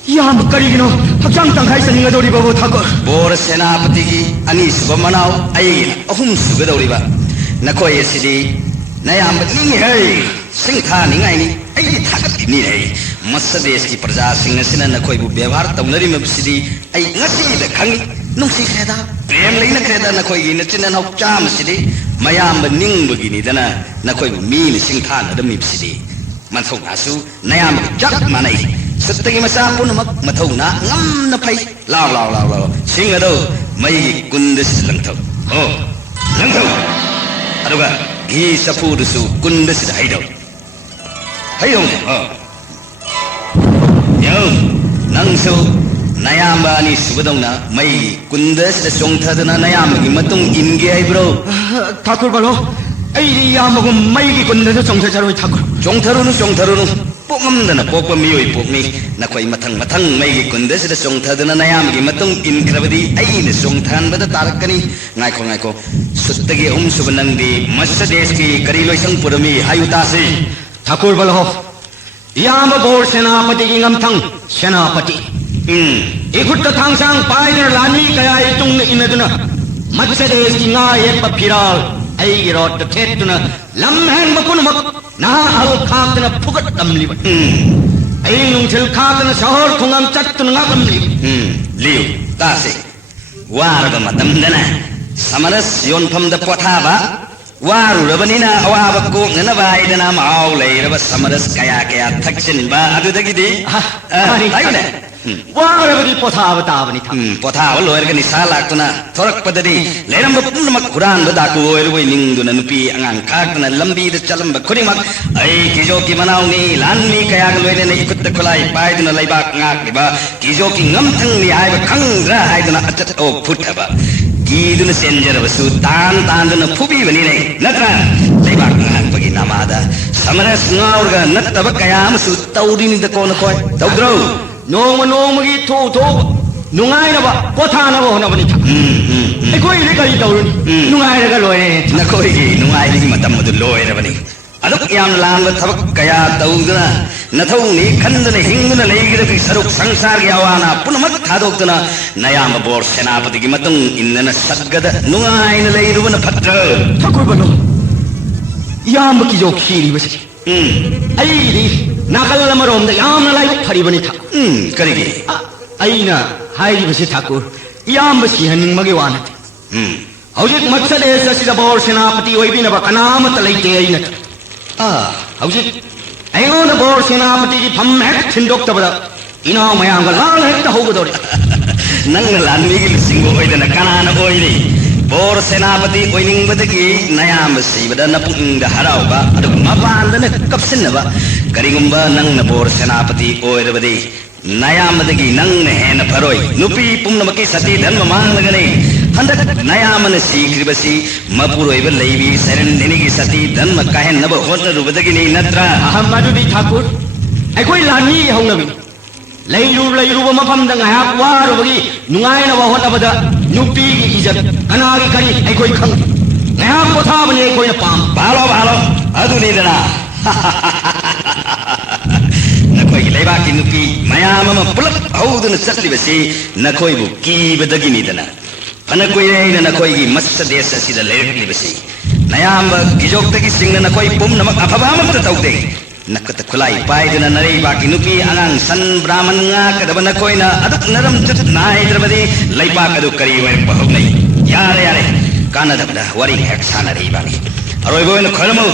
याम करीगिनो हक्चांग तंखाई सनिगदोरिबाबो ठाकुर बोर सेनापति की अनि सुब मनाव आई अहुम सुगदौरिबा नखोय सिदी नयाम निंग है सिंथा निंगाइनी आई थागतिनी है मत्स्य देश की प्रजा सिंह सिन नखोय बु व्यवहार तमनरी मबसिदी आई ngasi द खंगी नुसी खेदा प्रेम लेना खेदा नखोय की नचिन नौ चाम सिदी मयाम निंग बगिनी दना नखोय बु मी सिंथा नदमिबसिदी मथौ आसु नयाम जग मानै सत्तगी मसा पुनमक मथौना ngam na phai lao lao lao lao sing ado mai kundis langthau oh langthau aduga gi sapu dusu kundis haidau haidau oh yo nangsu nayamba ni subadongna mai kundis da songthadana nayamba gi matung inge ai bro Thakur बलो आई यामगु मैगी कुंदस चोंगथे चरोय ठाकुर चोंगथरुनु पोकमदना पोकप मियोय पोकनी नखोय मथंग मथंग मैगी कुंदस दा चोंगथदना नयामगी मतुंग इनख्रबदी आइने चोंगथानबदा तारकनी नायखो नायखो सुत्तगी अहुम सुबनंदी मत्स्य देश की करी लोइसंग पुरमी हायुतासे ठाकुर बलो याम बोर सेनापति की ngमथंग सेनापति इखुट थांगसांग पाइनर लानी कया इतुंग इनदुना मत्स्य देश की ngaye पफिराल आई रोट थेतुना लम्हन मकुनमक ना अल खातना फुगट तमलिब आई नुंगथिल खातना शहर खुंगम चत्तुन ngakमलिब लियो तासे वारब मतमदना समरस योनफमद पोथाबा वारुरबनिना अवाब कोकनना बाइदना माव लेरब समरस कया कया थक्सिनबा अदुदगिदि आइने वारबदी पोथाब ताबनि था पोथाब लोयरग निसा लाक्तुना थोरकपददि लेरंब पुनमक खुरानब दाकु ओयरबोय निंगदुना नुपी अंगांग खाक्तुना लंबीद चलंब खुरिमक ऐ किजोकी मनावनी लानमी कयाग लोयने इकुत खुलाई पाइदुना लैबाक ngakliba किजोकी ngमथंगनि हायब खंग्रा हायदुना अचत ओ फुटबा कीदुना सेंजरबसु तान तानदुना फुबीबनि नै नत्रा लैबाक ngakपगी नामादा समरस ngawrga नत्तब कयामसु तौरिनि द कोन कोय तौद्रो नोम नोमगी थो थो नुंगाइनबा पोथानबा होनबनि था एकोइ रे करी तौरुनि नुंगाइरगा लोयने नखोइगी नुंगाइरिगी मतम मदु लोयरबनि अदुक याम लांब थबक कया तौदना नथौनि खंदने हिंगना लेगिरबि सरुक संसार की अवाना पुनमक थादोक्तना नयाम बोर सेनापति की मतुंग इन्नना सद्गद नुंगाइन लेइरुबन फत्र ठाकुर बनो याम की जो खीरी बसे आई नागल मरोमदा यामना लाइक फरिबनि था करिगे अइना हाइरि बसे ठाकुर याम बसी हनिंग मगे वाना हौजिक मत्स्य देश असिदा बोर सेनापति ओइबिनबा कनामत लैते अइना हौजिक अइगोन बोर सेनापति की फम हेक छिंदोक्तबदा इना मयांग लाल हेक्ता होगदोरि नंग लानमीगी लिसिंगो ओइदना कनाना ओइरि बोर सेनापति ओइनिंगबदगी नयाम सिबदा नपुंग हरावबा अदु मपांदना कपसिनबा करिगुंबा नंग बोर सेनापति ओइरबदी नयामदगी नंग हेन फरोय नुपी पुंगनमकी सती धर्म मांगलगने हंदक नयामन सीख्रिबसी मपुरोइब लैबी सरंदिनीगी सती धर्म काहेनब होनरुबदगिनी नत्रा अहमदुदी ठाकुर अखोय लानी हौनबि लैरुब मफमदा ngahak waruबगी नुंगाइनबा होनबदा नुपीगी इज्जत कनागी करी अखोय खंग ngahak पोथाबने अखोय पाम बालो बालो अदुनीदना नखोई लेबाकी नुपी मयाम अमा पुलप हौदुना चटलिबसी नखोइबु कीबदगिनीदना फनकोइरेना नखोइगी मत्स्य देश असिदा लेरक्लिबसी नयाम गिजोक्तगी सिंगना नखोइ पुमनमक अफबामत तौदे नकत खुलाई पाइदना नरेबाकी नुपी अगांग सन ब्राह्मण ngakadaba नखोइना अदुक नरम चट नाइद्रबदी लैबाक अदु करी वे बहुनै यारे यारे कानदबदा वरी हेक सानरेबानी अरोइबोइन खरमु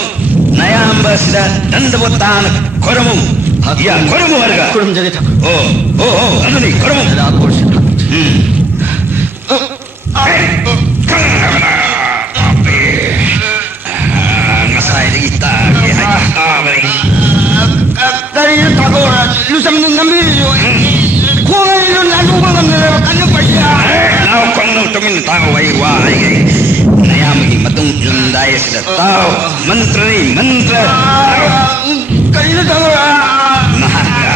नयाम बसदा दंडबोतान खरमु या खरमु वर्गा कुरम जगे था ओ अदुनी खरमु दा कोर्स ngasai kita dari ठाकुर लुसम नमी कोई लालू बंगम ने कन्नु पैया नाउ कोंग तुमिन ताव वai wa ai nayam gi matung ilmdai sida taw mantra ni mantra कहीं ठाकुर mahaka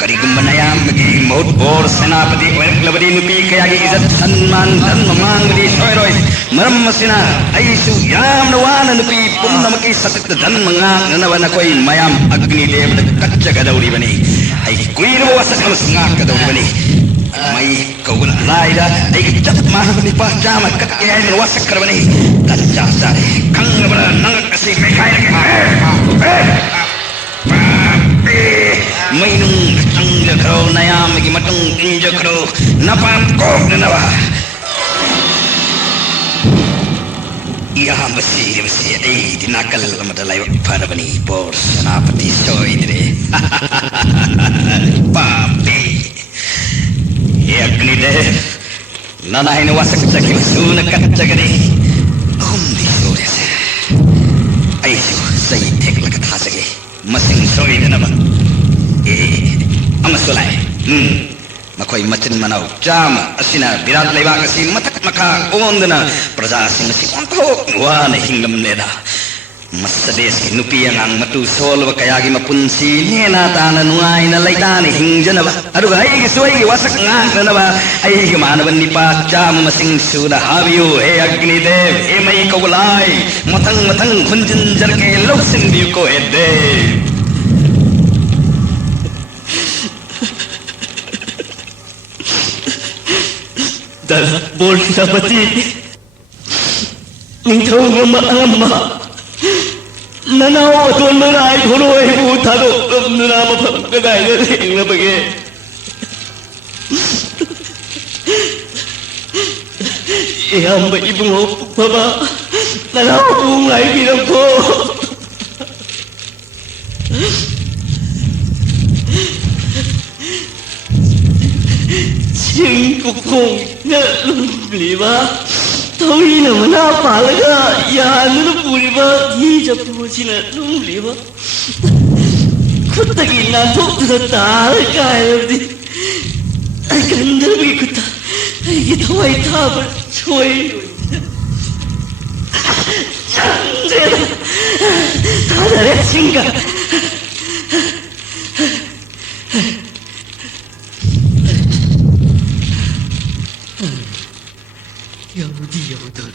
kari ꯁꯤꯒꯨꯝꯕ ꯅꯌꯥꯝꯕꯒꯤ ꯃꯍꯨꯠ ꯕꯣꯔ ꯁꯦꯅꯥꯄꯇꯤ ꯑꯣꯏꯔꯛꯂꯕꯗꯤ ꯅꯨꯄꯤ ꯀꯌꯥꯒꯤ ꯏꯖꯠ ꯁꯟꯃꯥꯟ ꯙꯔꯃ ꯃꯥꯡꯕꯗꯤ ꯁꯣꯏꯔꯣꯏ ꯃꯔꯝ ꯑꯁꯤꯅ ꯑꯩꯁꯨ ꯌꯥꯝꯅ ꯋꯥꯅ ꯅꯨꯄꯤ ꯄꯨꯝꯅꯃꯛꯀꯤ ꯁꯇꯤꯛꯇ ꯙꯔꯃ ꯉꯥꯛꯅꯅꯕ ꯅꯈꯣꯏ ꯃꯌꯥꯝ ꯑꯒꯅꯤ ꯗꯦꯕꯗ ꯀꯠꯆꯒꯗꯧꯔꯤꯕꯅꯤ ꯑꯩꯒꯤ ꯀꯨꯏꯔꯕ ꯋꯥꯁꯛ ꯑꯃꯁꯨ ꯉꯥꯛꯀꯗꯧꯔꯤꯕꯅꯤ ꯃꯩ ꯀꯧꯕꯅ ꯂꯥꯏꯗ ꯑꯩꯒꯤ ꯆꯞ ꯃꯥꯟꯅꯕ ꯅꯤꯄꯥ ꯆꯥꯝꯃ ꯀꯠꯀꯦ ꯍꯥꯏꯗꯅ ꯋꯥꯁꯛꯈ꯭ꯔꯕꯅꯤ ꯇꯟꯖꯥ ꯆꯥꯔꯦ ꯈꯪꯂꯕꯅ ꯅꯪ ꯑꯁꯤ ꯃꯩꯈꯥꯏꯔꯒꯦ ꯃꯩꯅꯨꯡ ꯆꯪꯖꯈ꯭ꯔꯣ ꯅꯌꯥꯝꯕꯒꯤ ꯃꯇꯨꯡ ꯏꯟꯖꯈ꯭ꯔꯣ ꯅꯄꯥꯟ ꯀꯣꯛꯅꯅꯕ ꯏꯌꯥꯝꯕ ꯁꯤꯔꯤꯕꯁꯤ ꯑꯩꯒꯤꯗꯤ ꯅꯥꯀꯜ ꯑꯃꯗ ꯂꯥꯏꯕꯛ ꯐꯔꯕꯅꯤ ꯕꯣꯔ ꯁꯦꯅꯥꯄꯇꯤ ꯁꯣꯏꯗ꯭ꯔꯦ ꯄꯥꯄꯤ ꯑꯒꯅꯤꯗꯦ ꯅꯅꯥꯏꯅ ꯋꯥꯁꯛꯆꯈꯤꯕ ꯁꯨꯅ ꯀꯠꯆꯒꯅꯤ ꯑꯍꯨꯝꯗꯤ ꯁꯨꯔꯦꯁꯦ ꯑꯩꯁꯨ ꯆꯩ ꯊꯦꯛꯂꯒ ꯊꯥꯖꯒꯦ ꯃꯁꯤꯡ ꯁꯣꯏꯗꯅꯕ ꯑꯃꯁꯨ ꯂꯥꯛꯑꯦ ꯃꯈꯣꯏ ꯃꯆꯤꯟ ꯃꯅꯥꯎ ꯆꯥꯝꯃ ꯑꯁꯤꯅ ꯕꯤꯔꯥꯠ ꯂꯩꯕꯥꯛ ꯑꯁꯤ ꯃꯊꯛ ꯃꯈꯥ ꯑꯣꯟꯗꯨꯅ ꯄ꯭ꯔꯖꯥꯁꯤꯡ ꯑꯁꯤ ꯑꯣꯟꯊꯣꯛ ꯋꯥꯅ ꯍꯤꯡꯂꯝꯂꯦꯗ ꯃꯁꯗꯦꯁꯀꯤ ꯅꯨꯄꯤ ꯑꯉꯥꯡ ꯃꯇꯨ ꯁꯣꯜꯂꯕ ꯀꯌꯥꯒꯤ ꯃꯄꯨꯟꯁꯤ ꯅꯦꯅꯥ ꯇꯥꯅ ꯅꯨꯡꯉꯥꯏꯅ ꯂꯩꯇꯥꯅ ꯍꯤꯡꯖꯅꯕ ꯑꯗꯨꯒ ꯑꯩꯒꯤꯁꯨ ꯑꯩꯒꯤ ꯋꯥꯁꯛ ꯉꯥꯛꯅꯅꯕ ꯑꯩꯒꯤ ꯃꯥꯟꯅꯕ ꯅꯤꯄꯥ ꯆꯥꯝꯃ ꯃꯁꯤꯡ ꯁꯨꯅ ꯍꯥꯕꯤꯌꯨ ꯍꯦ ꯑꯒꯅꯤꯗꯦv ꯍꯦ ꯃꯩ ꯀꯧꯕꯂꯥꯏ ꯃꯊꯪ ꯃꯊꯪ ꯍꯨꯟꯖꯤꯟꯖꯔꯒꯦ ꯂꯧꯁꯤꯟꯕꯤꯌꯨꯀꯣ ꯍꯦ ꯗꯦv Dala bol Senapati Ningthau ngama amma Nanaw aton maray khoroy uthado nana mafam kagai na thengna bage Iyamba ibungo baba nanaw bungai biram ko Singkupong na lumliba Tawina mana palaga Yana na puriba Hija pusina lumliba Kutagi na tukta tala kaya di Ay ganda bagi kuta Ay gitaway taba Choy Sandreda Tadare singa Yahudi Yahudun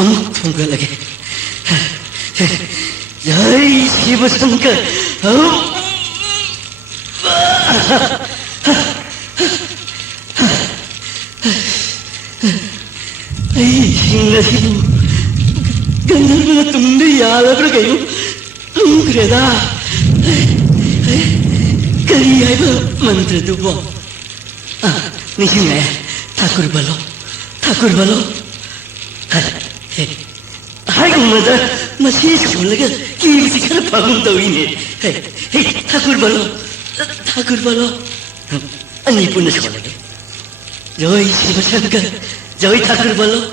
Amuk tunggu lagi Jai Shiva Shankar Ay Hingga Shivu Gandharva tumde yala berkayu Lumgreda Kali aiba mantra dubo Nishinga Thakur balo Hai kumada masih sekolah kiri sekarang bangun tahu ini Hei Thakur balo Ani pun sekolah Joy Shiva Shankar Joy Thakur balo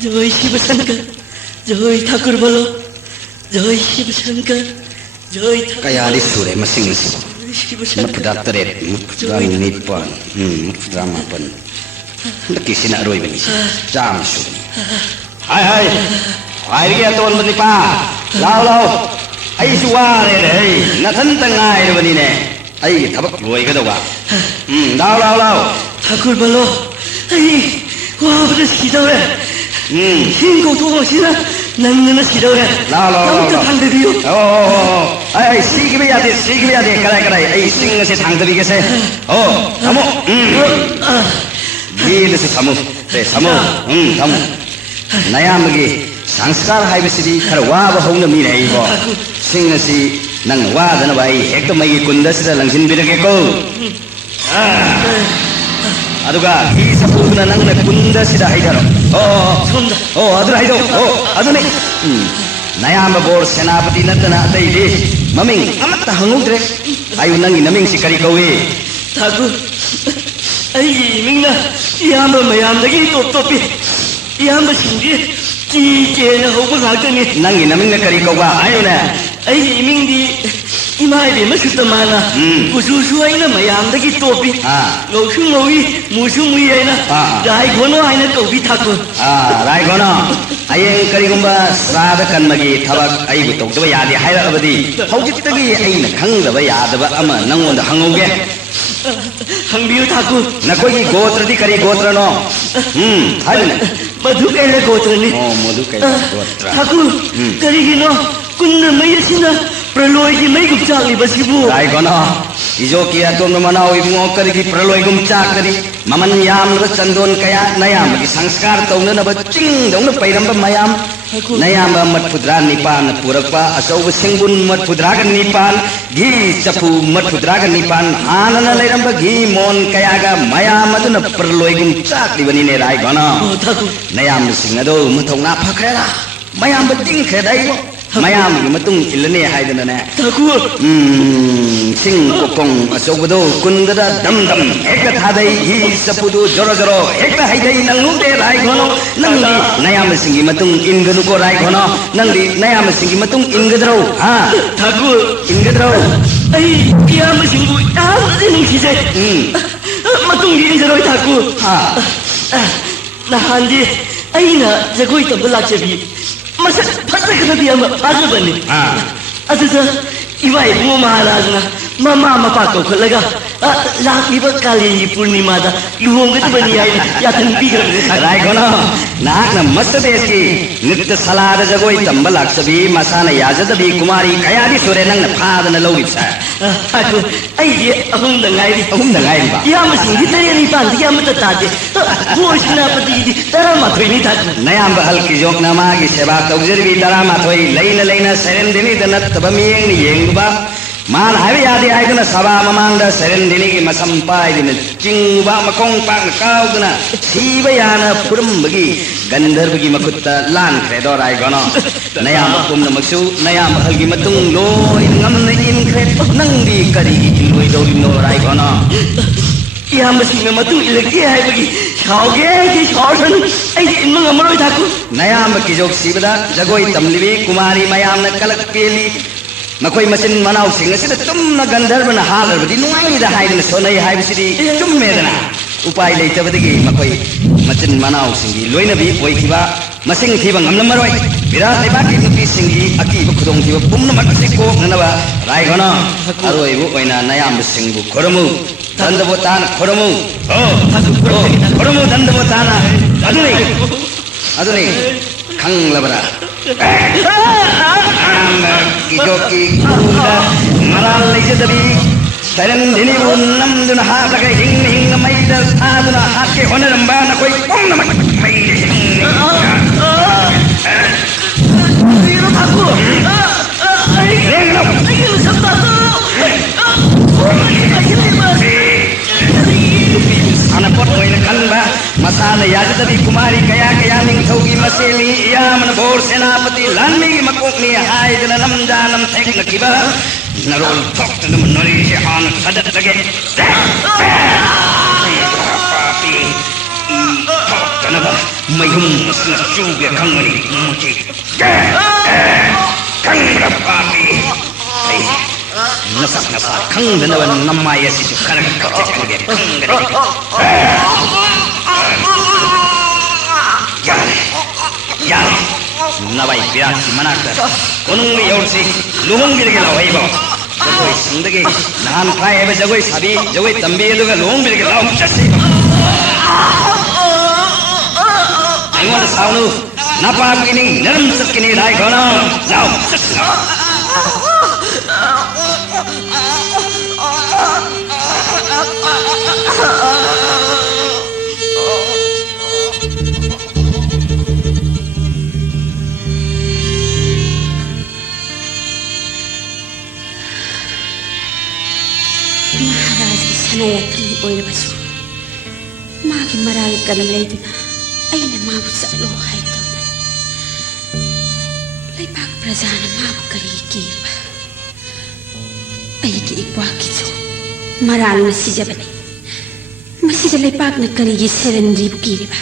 Joy Shiva Shankar Joy Thakur balo Joy Shiva Shankar Joy kaya di sore masing-masing Mutda teret, mutda nipan, mutda mapan. Laki sinak roi bani, jam su. Hai, dia tuan bani pa, lau, ai suara deh, nathan tengai bani ne, ai thabak roi ke doa. Lau, Thakur balo, ai, wah beres kita ber. Hingga tu sila, nang kita ber. Lau. Tang dia. Oh. Ay, sige biya de, karay, ay, sing si thang tabi kese. Oh, samu. Gila si samu, samu. Naya magi, sanskar hai besi khar wa ba hong mi nei bo. Sing si nang wa da na bai, ek to mai kunda si langsin bi ke ko. Aduga, hi sapu na nang na kunda si da hai daro. Oh, adu hai do. Oh, adu ne. Nayamba bor senapati natana atai de maming amata hangudre ayu nangi naming si kari kawe Thakur ai mingna iyamba mayam lagi topi iyamba singdi ki ke na hoba ngakani nangi naming na kari kawa ayu na ai mingdi 이마에 맛있더만아 구수수하이나 마양다기 또비 노승노이 무승무이하이나 라이고노 하이나 또비 타고 라이고노 아예 그리고마 사다 간마기 타박 아이부 똑도바 야디 하이라버디 허짓다기 아이나 강다바 야다바 아마 낭원다 항오게 항비유 타고 나코기 고트라디 그리 고트라노 하이네 마두카이나 고트라니 마두카이나 고트라 타고 그리기노 군나 마이시나 प्रलोई मैं गुप्चाली बस की वो राय कोना इजो किया तो न मना हुई मुँह कर की प्रलोई गुप्चा करी ममन याम न चंदोन कया नयाम की संस्कार तो न बच्चिंग दोन पैरंब मयाम नयाम मत पुद्रा निपान पूरकपा असौब सिंगुन मत पुद्रा का निपान घी चपू मत पुद्रा का निपान आनन लेरंब घी मोन कया का मयाम न प्रलोई गुप्चा करी बनी ने राय कोना नयाम सिंग दो मुथोंना फकरेला मयाम बच्चिंग खेदाई मयाम की मतुंग इलने हाइदने ताकू सिंग कोकों असोबदो कुंदरा दम दम एक थादई ही सपुदो जरो जरो एक हाइदई नंगुदे राय घनो नंगली नयाम सिंगी मतुंग इनगनु को राय घनो नंगली नयाम सिंगी मतुंग इनगदरो हां ताकू इनगदरो आई पियाम सिंगु याम सिंगीसे मतुंग इनगदरो ताकू हां 나한디 아이나 저거이 또 몰라체비 मसा फसक नदी हम आजू बने अतः इवाई वो महाराजना मामा मपा को लगा लाखी बकाली पूर्णिमा दा लुहोंगे तो बनी आई या तंबी कर राय कोना नाक न मस्त देश की नृत्य सलाद जगोई तंबलाक सभी मसाना याजद भी कुमारी कयादी सुरे नंग फाद न लोगी सा ताकू आई ये अहुम दंगाई बा या मसिंग की तेरे नहीं पाल दिया मत ताजे वो सेनापति दी तरह मत नहीं था नया बहल की जोक नमा की सेवा तौजर भी तरह मत होई लेना सेरेंदिनी दनत तबमियंग येंगबा मान हावे यादे आइदना सभा ममांगदा सेरेंदिनी की मसंपाय दिन चिंगबा मकोंग पाक काउदना सीबयाना पुरमबगी गंधर्वगी मकुत्ता लान क्रेदो राय गनो नया मकुम नमसु नया महल की मतुंग लोय ngam इन क्रे नंगी करी की लोय दोरी नो राय गनो या मसिंग मतुंग इलके है बगी छाओगे की छाओसन आई इन ngamroi थाकू नया की जोक सीबदा जगोई तमलिबी कुमारी मयाम न कलक पेली मखोई मचिन मनाव सिंग से तुम न गंधर्व न हालरबदी नुआई दा हाइदन सोनई हाइबसिदी चुम्मेदना उपाय लेतबदगी मखोई मचिन मनाव सिंगी लोइनबी ओइखिबा मसिंग थिबा ngamnamroi विराट लेबाकी नुपी सिंगी अकीब खुदोंग थिबा पुम्नमक सिको ननबा रायगना अरोइबु ओइना नयाम सिंगबु खोरमु दंदबोतान खोरमु खोरमु दंदबोताना अदुनी खंगलबरा किजोकी कुदा मराल लेजदबी सेरेंदिनी नमदुन हाबलगा हिंग हिंग मैदा थादुना हाके होनरंबा न कोई पुंगनम मैदे वीरो थाकू रेंगनो अयो सबता अनपट होइन खनबा मसाला याजदबी कुमारी कया कया निंगथौगी मसेली यामन बोर सेनापति लानमी मकोकनी हाइदन नमजानम थेक नकिबा नरोल थोक्तन नरी से हान सदत लगे पापी थोक्तन मयुम मसन चूगे खंगनी मुची खंग पापी नसा नसा खंग नवन नमाय से खरक कचके खंग यार नवाई विराट की मना कर कोनुंग योरसी लुहोंग बिरगे लावैबो जगोई संदगे नान फाय है जगोई सभी जगोई तंबी दुगा लुहोंग बिरगे लाव चसी आइवन साउनु नपाप किनी नरम सकिनी राय गना लाव सनायाथन ओइरबसु मागी मराल कलम लेदुना अइना माबु चलो हाइदो लैपाक प्रजाना माबु करी केरबा अइगी इक्वा किजो मराल न सिजबने मसिज लैपाक न करीगी सेरेंद्री बुकीरबा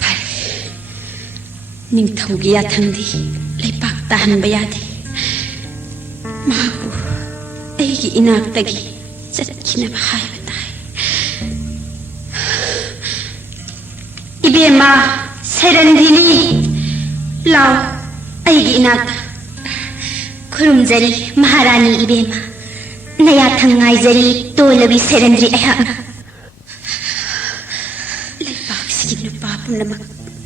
फारे निंगथौगी याथंदी लैपाक ताहनबा यादे माबू अैगी इनाक्तगी चटखिनबा हायबा ताय इबेमा सैरंधिनी लाओ अैगी इनाक्ता खुरुमजरी महारानी इबेमा नया थंगाइजरी तोलबी सैरंद्री अहाना लेपाक्सिगी नुपा पुनमक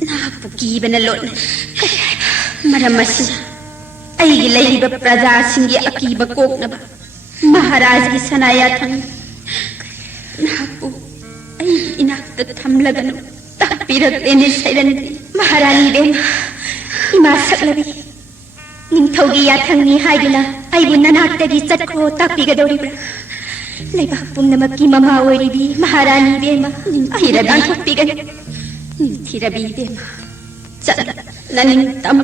नापु कीबना लोटना मरम असिना अैगी लैरिबा प्रजासिंगी अकीबा कोकनबा महाराज की सनाया थंग नापु अैगी इनाक्ता थमलगनु तापिरक्तेने सैरंद्री महारानी इबेमा इमा सकलबी निंथौगी याथंगनी हाइदुना अइबु ननाक्तगी चटखो तापिगदौरिब्रा लेबाक पुम्नमक्की ममा ओइरिबी महारानी इबेमा अहिरा दानथोक्पिगन निंथिरबी इबेमा चल ननिंग तम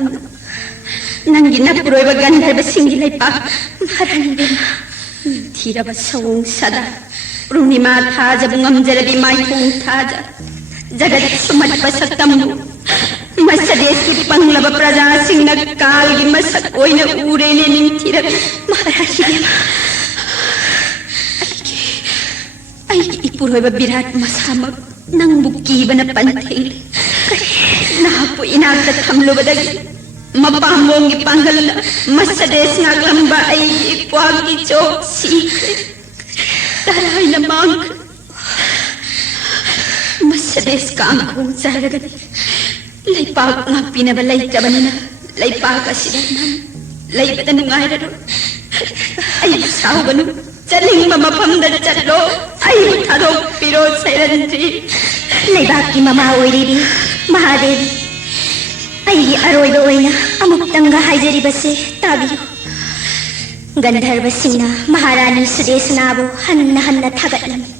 नंगी नपुरोइबा गंधर्ब सिंगी लेपा महारानी इबेमा निंथिरबा सौंग सदा पूर्णिमा थाजब ngamजरबी माइथोंग थाजा जगत सुमत सत्तमु मसदेश की पंगलब प्रजा सिंह काल की मसक ओइने उरेने निंथिरब महारानी इबेमा अैगी इपुरोइबा विराट मसामक नंगबु कीबना पंथेल नापु इनाक्ता थमलुबदगी मपामोंगी पंगलना मसदेश नागलंबा अैगी क्वागी चोक सीख तराइना मांग मसदेश Kangkhong चारगनी लैपाक ngakpinaba laytabanina laypaak asida nam laybada nungairaro ayu saubanu chaling mapamda chatlo ayu thadok piro sairandri लेबाकी ममा ओइरिबी महादेवी अइगी अरोइबा ओइना अमुक्तंगा हाइजरिबसे ताबियो गंधर्व सिंहना महारानी सुदेशनाबु हन्ना हन्ना थागतलमी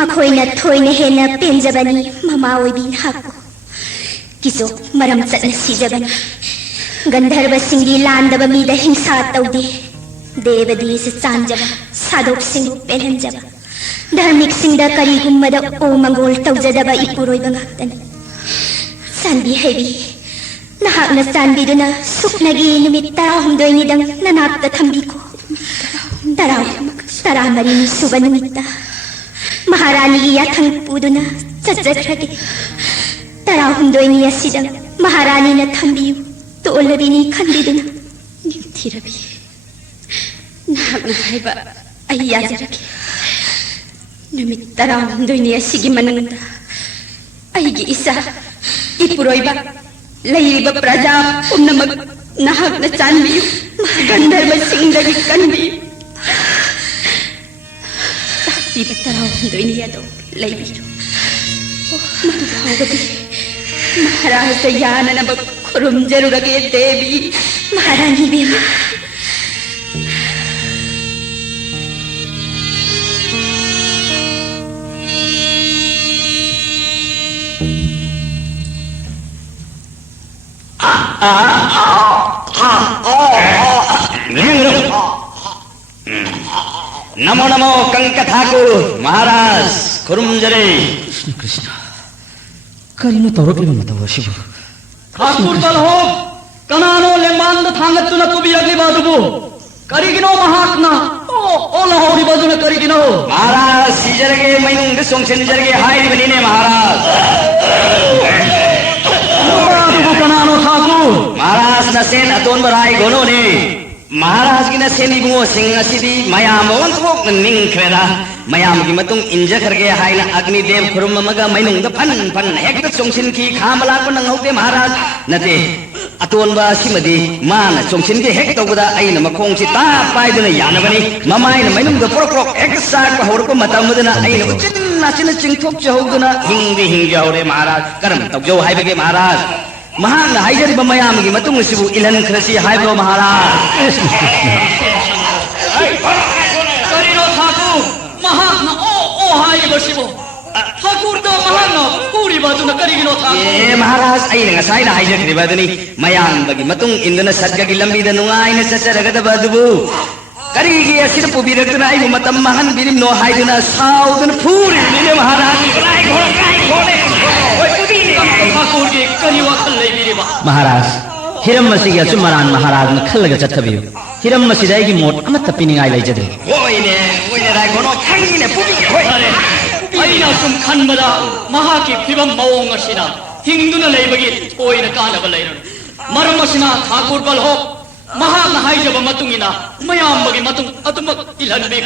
मखोइना थोइना हेना पेंजबनी ममा ओइबी हाको किसो मरम चटना सीजबन गंधर्व सिंगी लांदब मीद हिंसा तौदे देवदीस चांजब साधोक सिंह पेलंजब धार्मिक सिंह करीगुम्मद ओ Mongol तौजदब इपुरोइब ngaktan sanbi hebi nahakna sanbiduna suknagi numit 12 nidang nanakta thambiko taramari ni suba numitta महारानी याथंग पुदुना चचख्रगे 12 ni asidang महारानी na thambiyu tolabini khandiduna निंथिरबी नागना हाइबा अै याजरगे नुमित 12 ni asigi manangda अैगी इसा इपुरोइबा लैरिबा प्रजा पुम्नमक नागना चानबियु गंधर्व सिंहदगी कनबियु तापिबा 12 ni yado लैबिरु मधुभावदी महाराज याननब खुरुमजरुरगे देवी महारानी इबेमा नमो नमो कंक ठाकुर महाराज खुरुमजरे कृष्ण करिनो तौरक्लिबा मतव शिव ठाकुर दल हो कनानो लेमांद थांगतुना पुबिरगिबा दुबु करिगिनो महात्मा ओ लहोरी बजुना करिगिनो महाराज सीजरगे मैनुंग सोंगसेंजरगे हाइरिबनिने महाराज दुबु कनानो ठाकुर महाराज नसेन अतोन बराई गोनो ने महाराज की नसेन इबुओ सिंह असिदी मयाम वंथोक निंखरेदा मयाम की मतुंग इंजखरगे हाइना अग्निदेव खुरुममगा मैनुंग फन फन हेक्ट चोंगसिन की खामला को नंगौते महाराज नते अतोनबा सिमदी मान चोंगसिन के हेक तौबदा अइना मखोंग सि ता पाइदुना यानबनी ममाइना मैनुंग प्रोक प्रोक एक साक हौरको मतमदना अइना उचिन नाचिन चिंथोक चहौदुना हिंगी हिंगी हौरे महाराज करम तौजौ हाइबगे महाराज महान हाइजरिबा मयाम की मतुंग सिबु इलन खरसी हाइबो महाराज करिनो ठाकुर महात्मा ओ हाइबा शिवो ठाकुर दो महात्मा पूरी बाजुना करिगिनो ठाकुर ए महाराज अइना ngasai na haijरिबदनी मयाम बगी मतुंग इंदना सद्गगी लंबीदा नुंगाइना सचरगदबा दुबु करिगी असिद पुबिरगदना आइबु मतम महान बिरिमनो हाइदुना साउदन फूरी निने महाराज काय घोड़े ओय पुदीने ठाकुर के करिवा खल लैबिरिबा महाराज हिरम मसीगी अचुमरान महाराज न खल्लगा चथबियो हिरम मसीदाई मोट अमत पिनिंगाई लैजदे ओइने राय घोनो खंगिने पुबी होय अइना सुम खनबदा महा की फिबम मौंग असिना हिंदुना लेबगी ओइना कानब लैरन मरम असिना ठाकुर बल हो महा नहाई जब मतुंगिना मयाम बगी मतुंग अतुमक इलन बे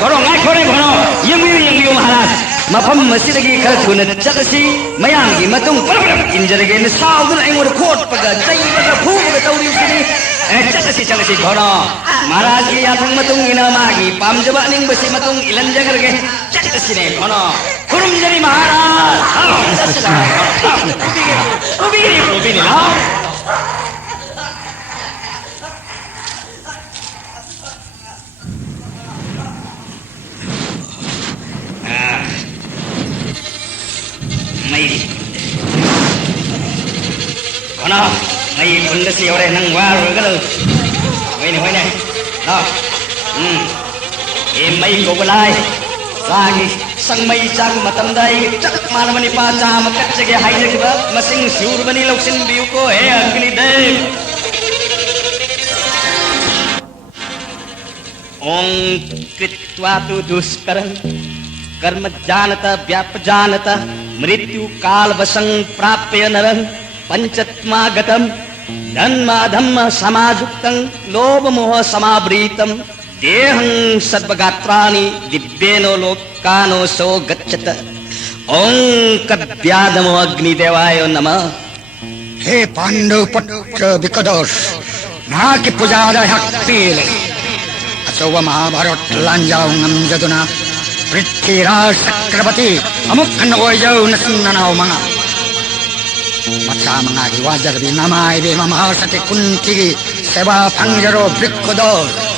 घोनो ngai khore घोनो यंगियो महाराज मफम मसीदगी खर थुन चलसी मयांगी मतुंग परबरम इंजरगे न साउदन आइंगोर खोट पगा जैबगा फुबगा तौरिसिनी चलसी घोनो महाराज की याथंग मतुंग इना मागी पामजबा निंग बसी मतुंग इलन जगरगे चलसी ने घोनो खुरुम जरी महाराज उबी ने लाओ घोनो मई कुंडसी औरे नंग वारुगलो होइने ला ए मई गोगलाय सागी संगमई चाग मतमदाई चक मानवनी पाचा मकच्चगे हाइजगबा मसिंग सिउरबनी लौसिन बियुको हे अग्निदेव ओम कृत्वा तु दुष्करं कर्म जानता व्याप जानता मृत्यु काल वसं प्राप्य नरं पंचत्मागतम धन्मा धम्म समाजुक्तं लोभ मोह समावृतं देहं सर्वगात्राणि दिव्येनो लोकानो सो गच्छत ओं कव्यादमो अग्निदेवाय नमः हे पांडव पुत्र विकदोष ना की पूजा हक्तिले अचौव महाभारत लांजाउंगम जदुना पृथ्वीराज चक्रवर्ती अमुक नवयौ नसन्ननाव मंगा मचा मंगा की वाजर भी नमाय बे महासति कुंती सेवा फंजरो वृक्कदोष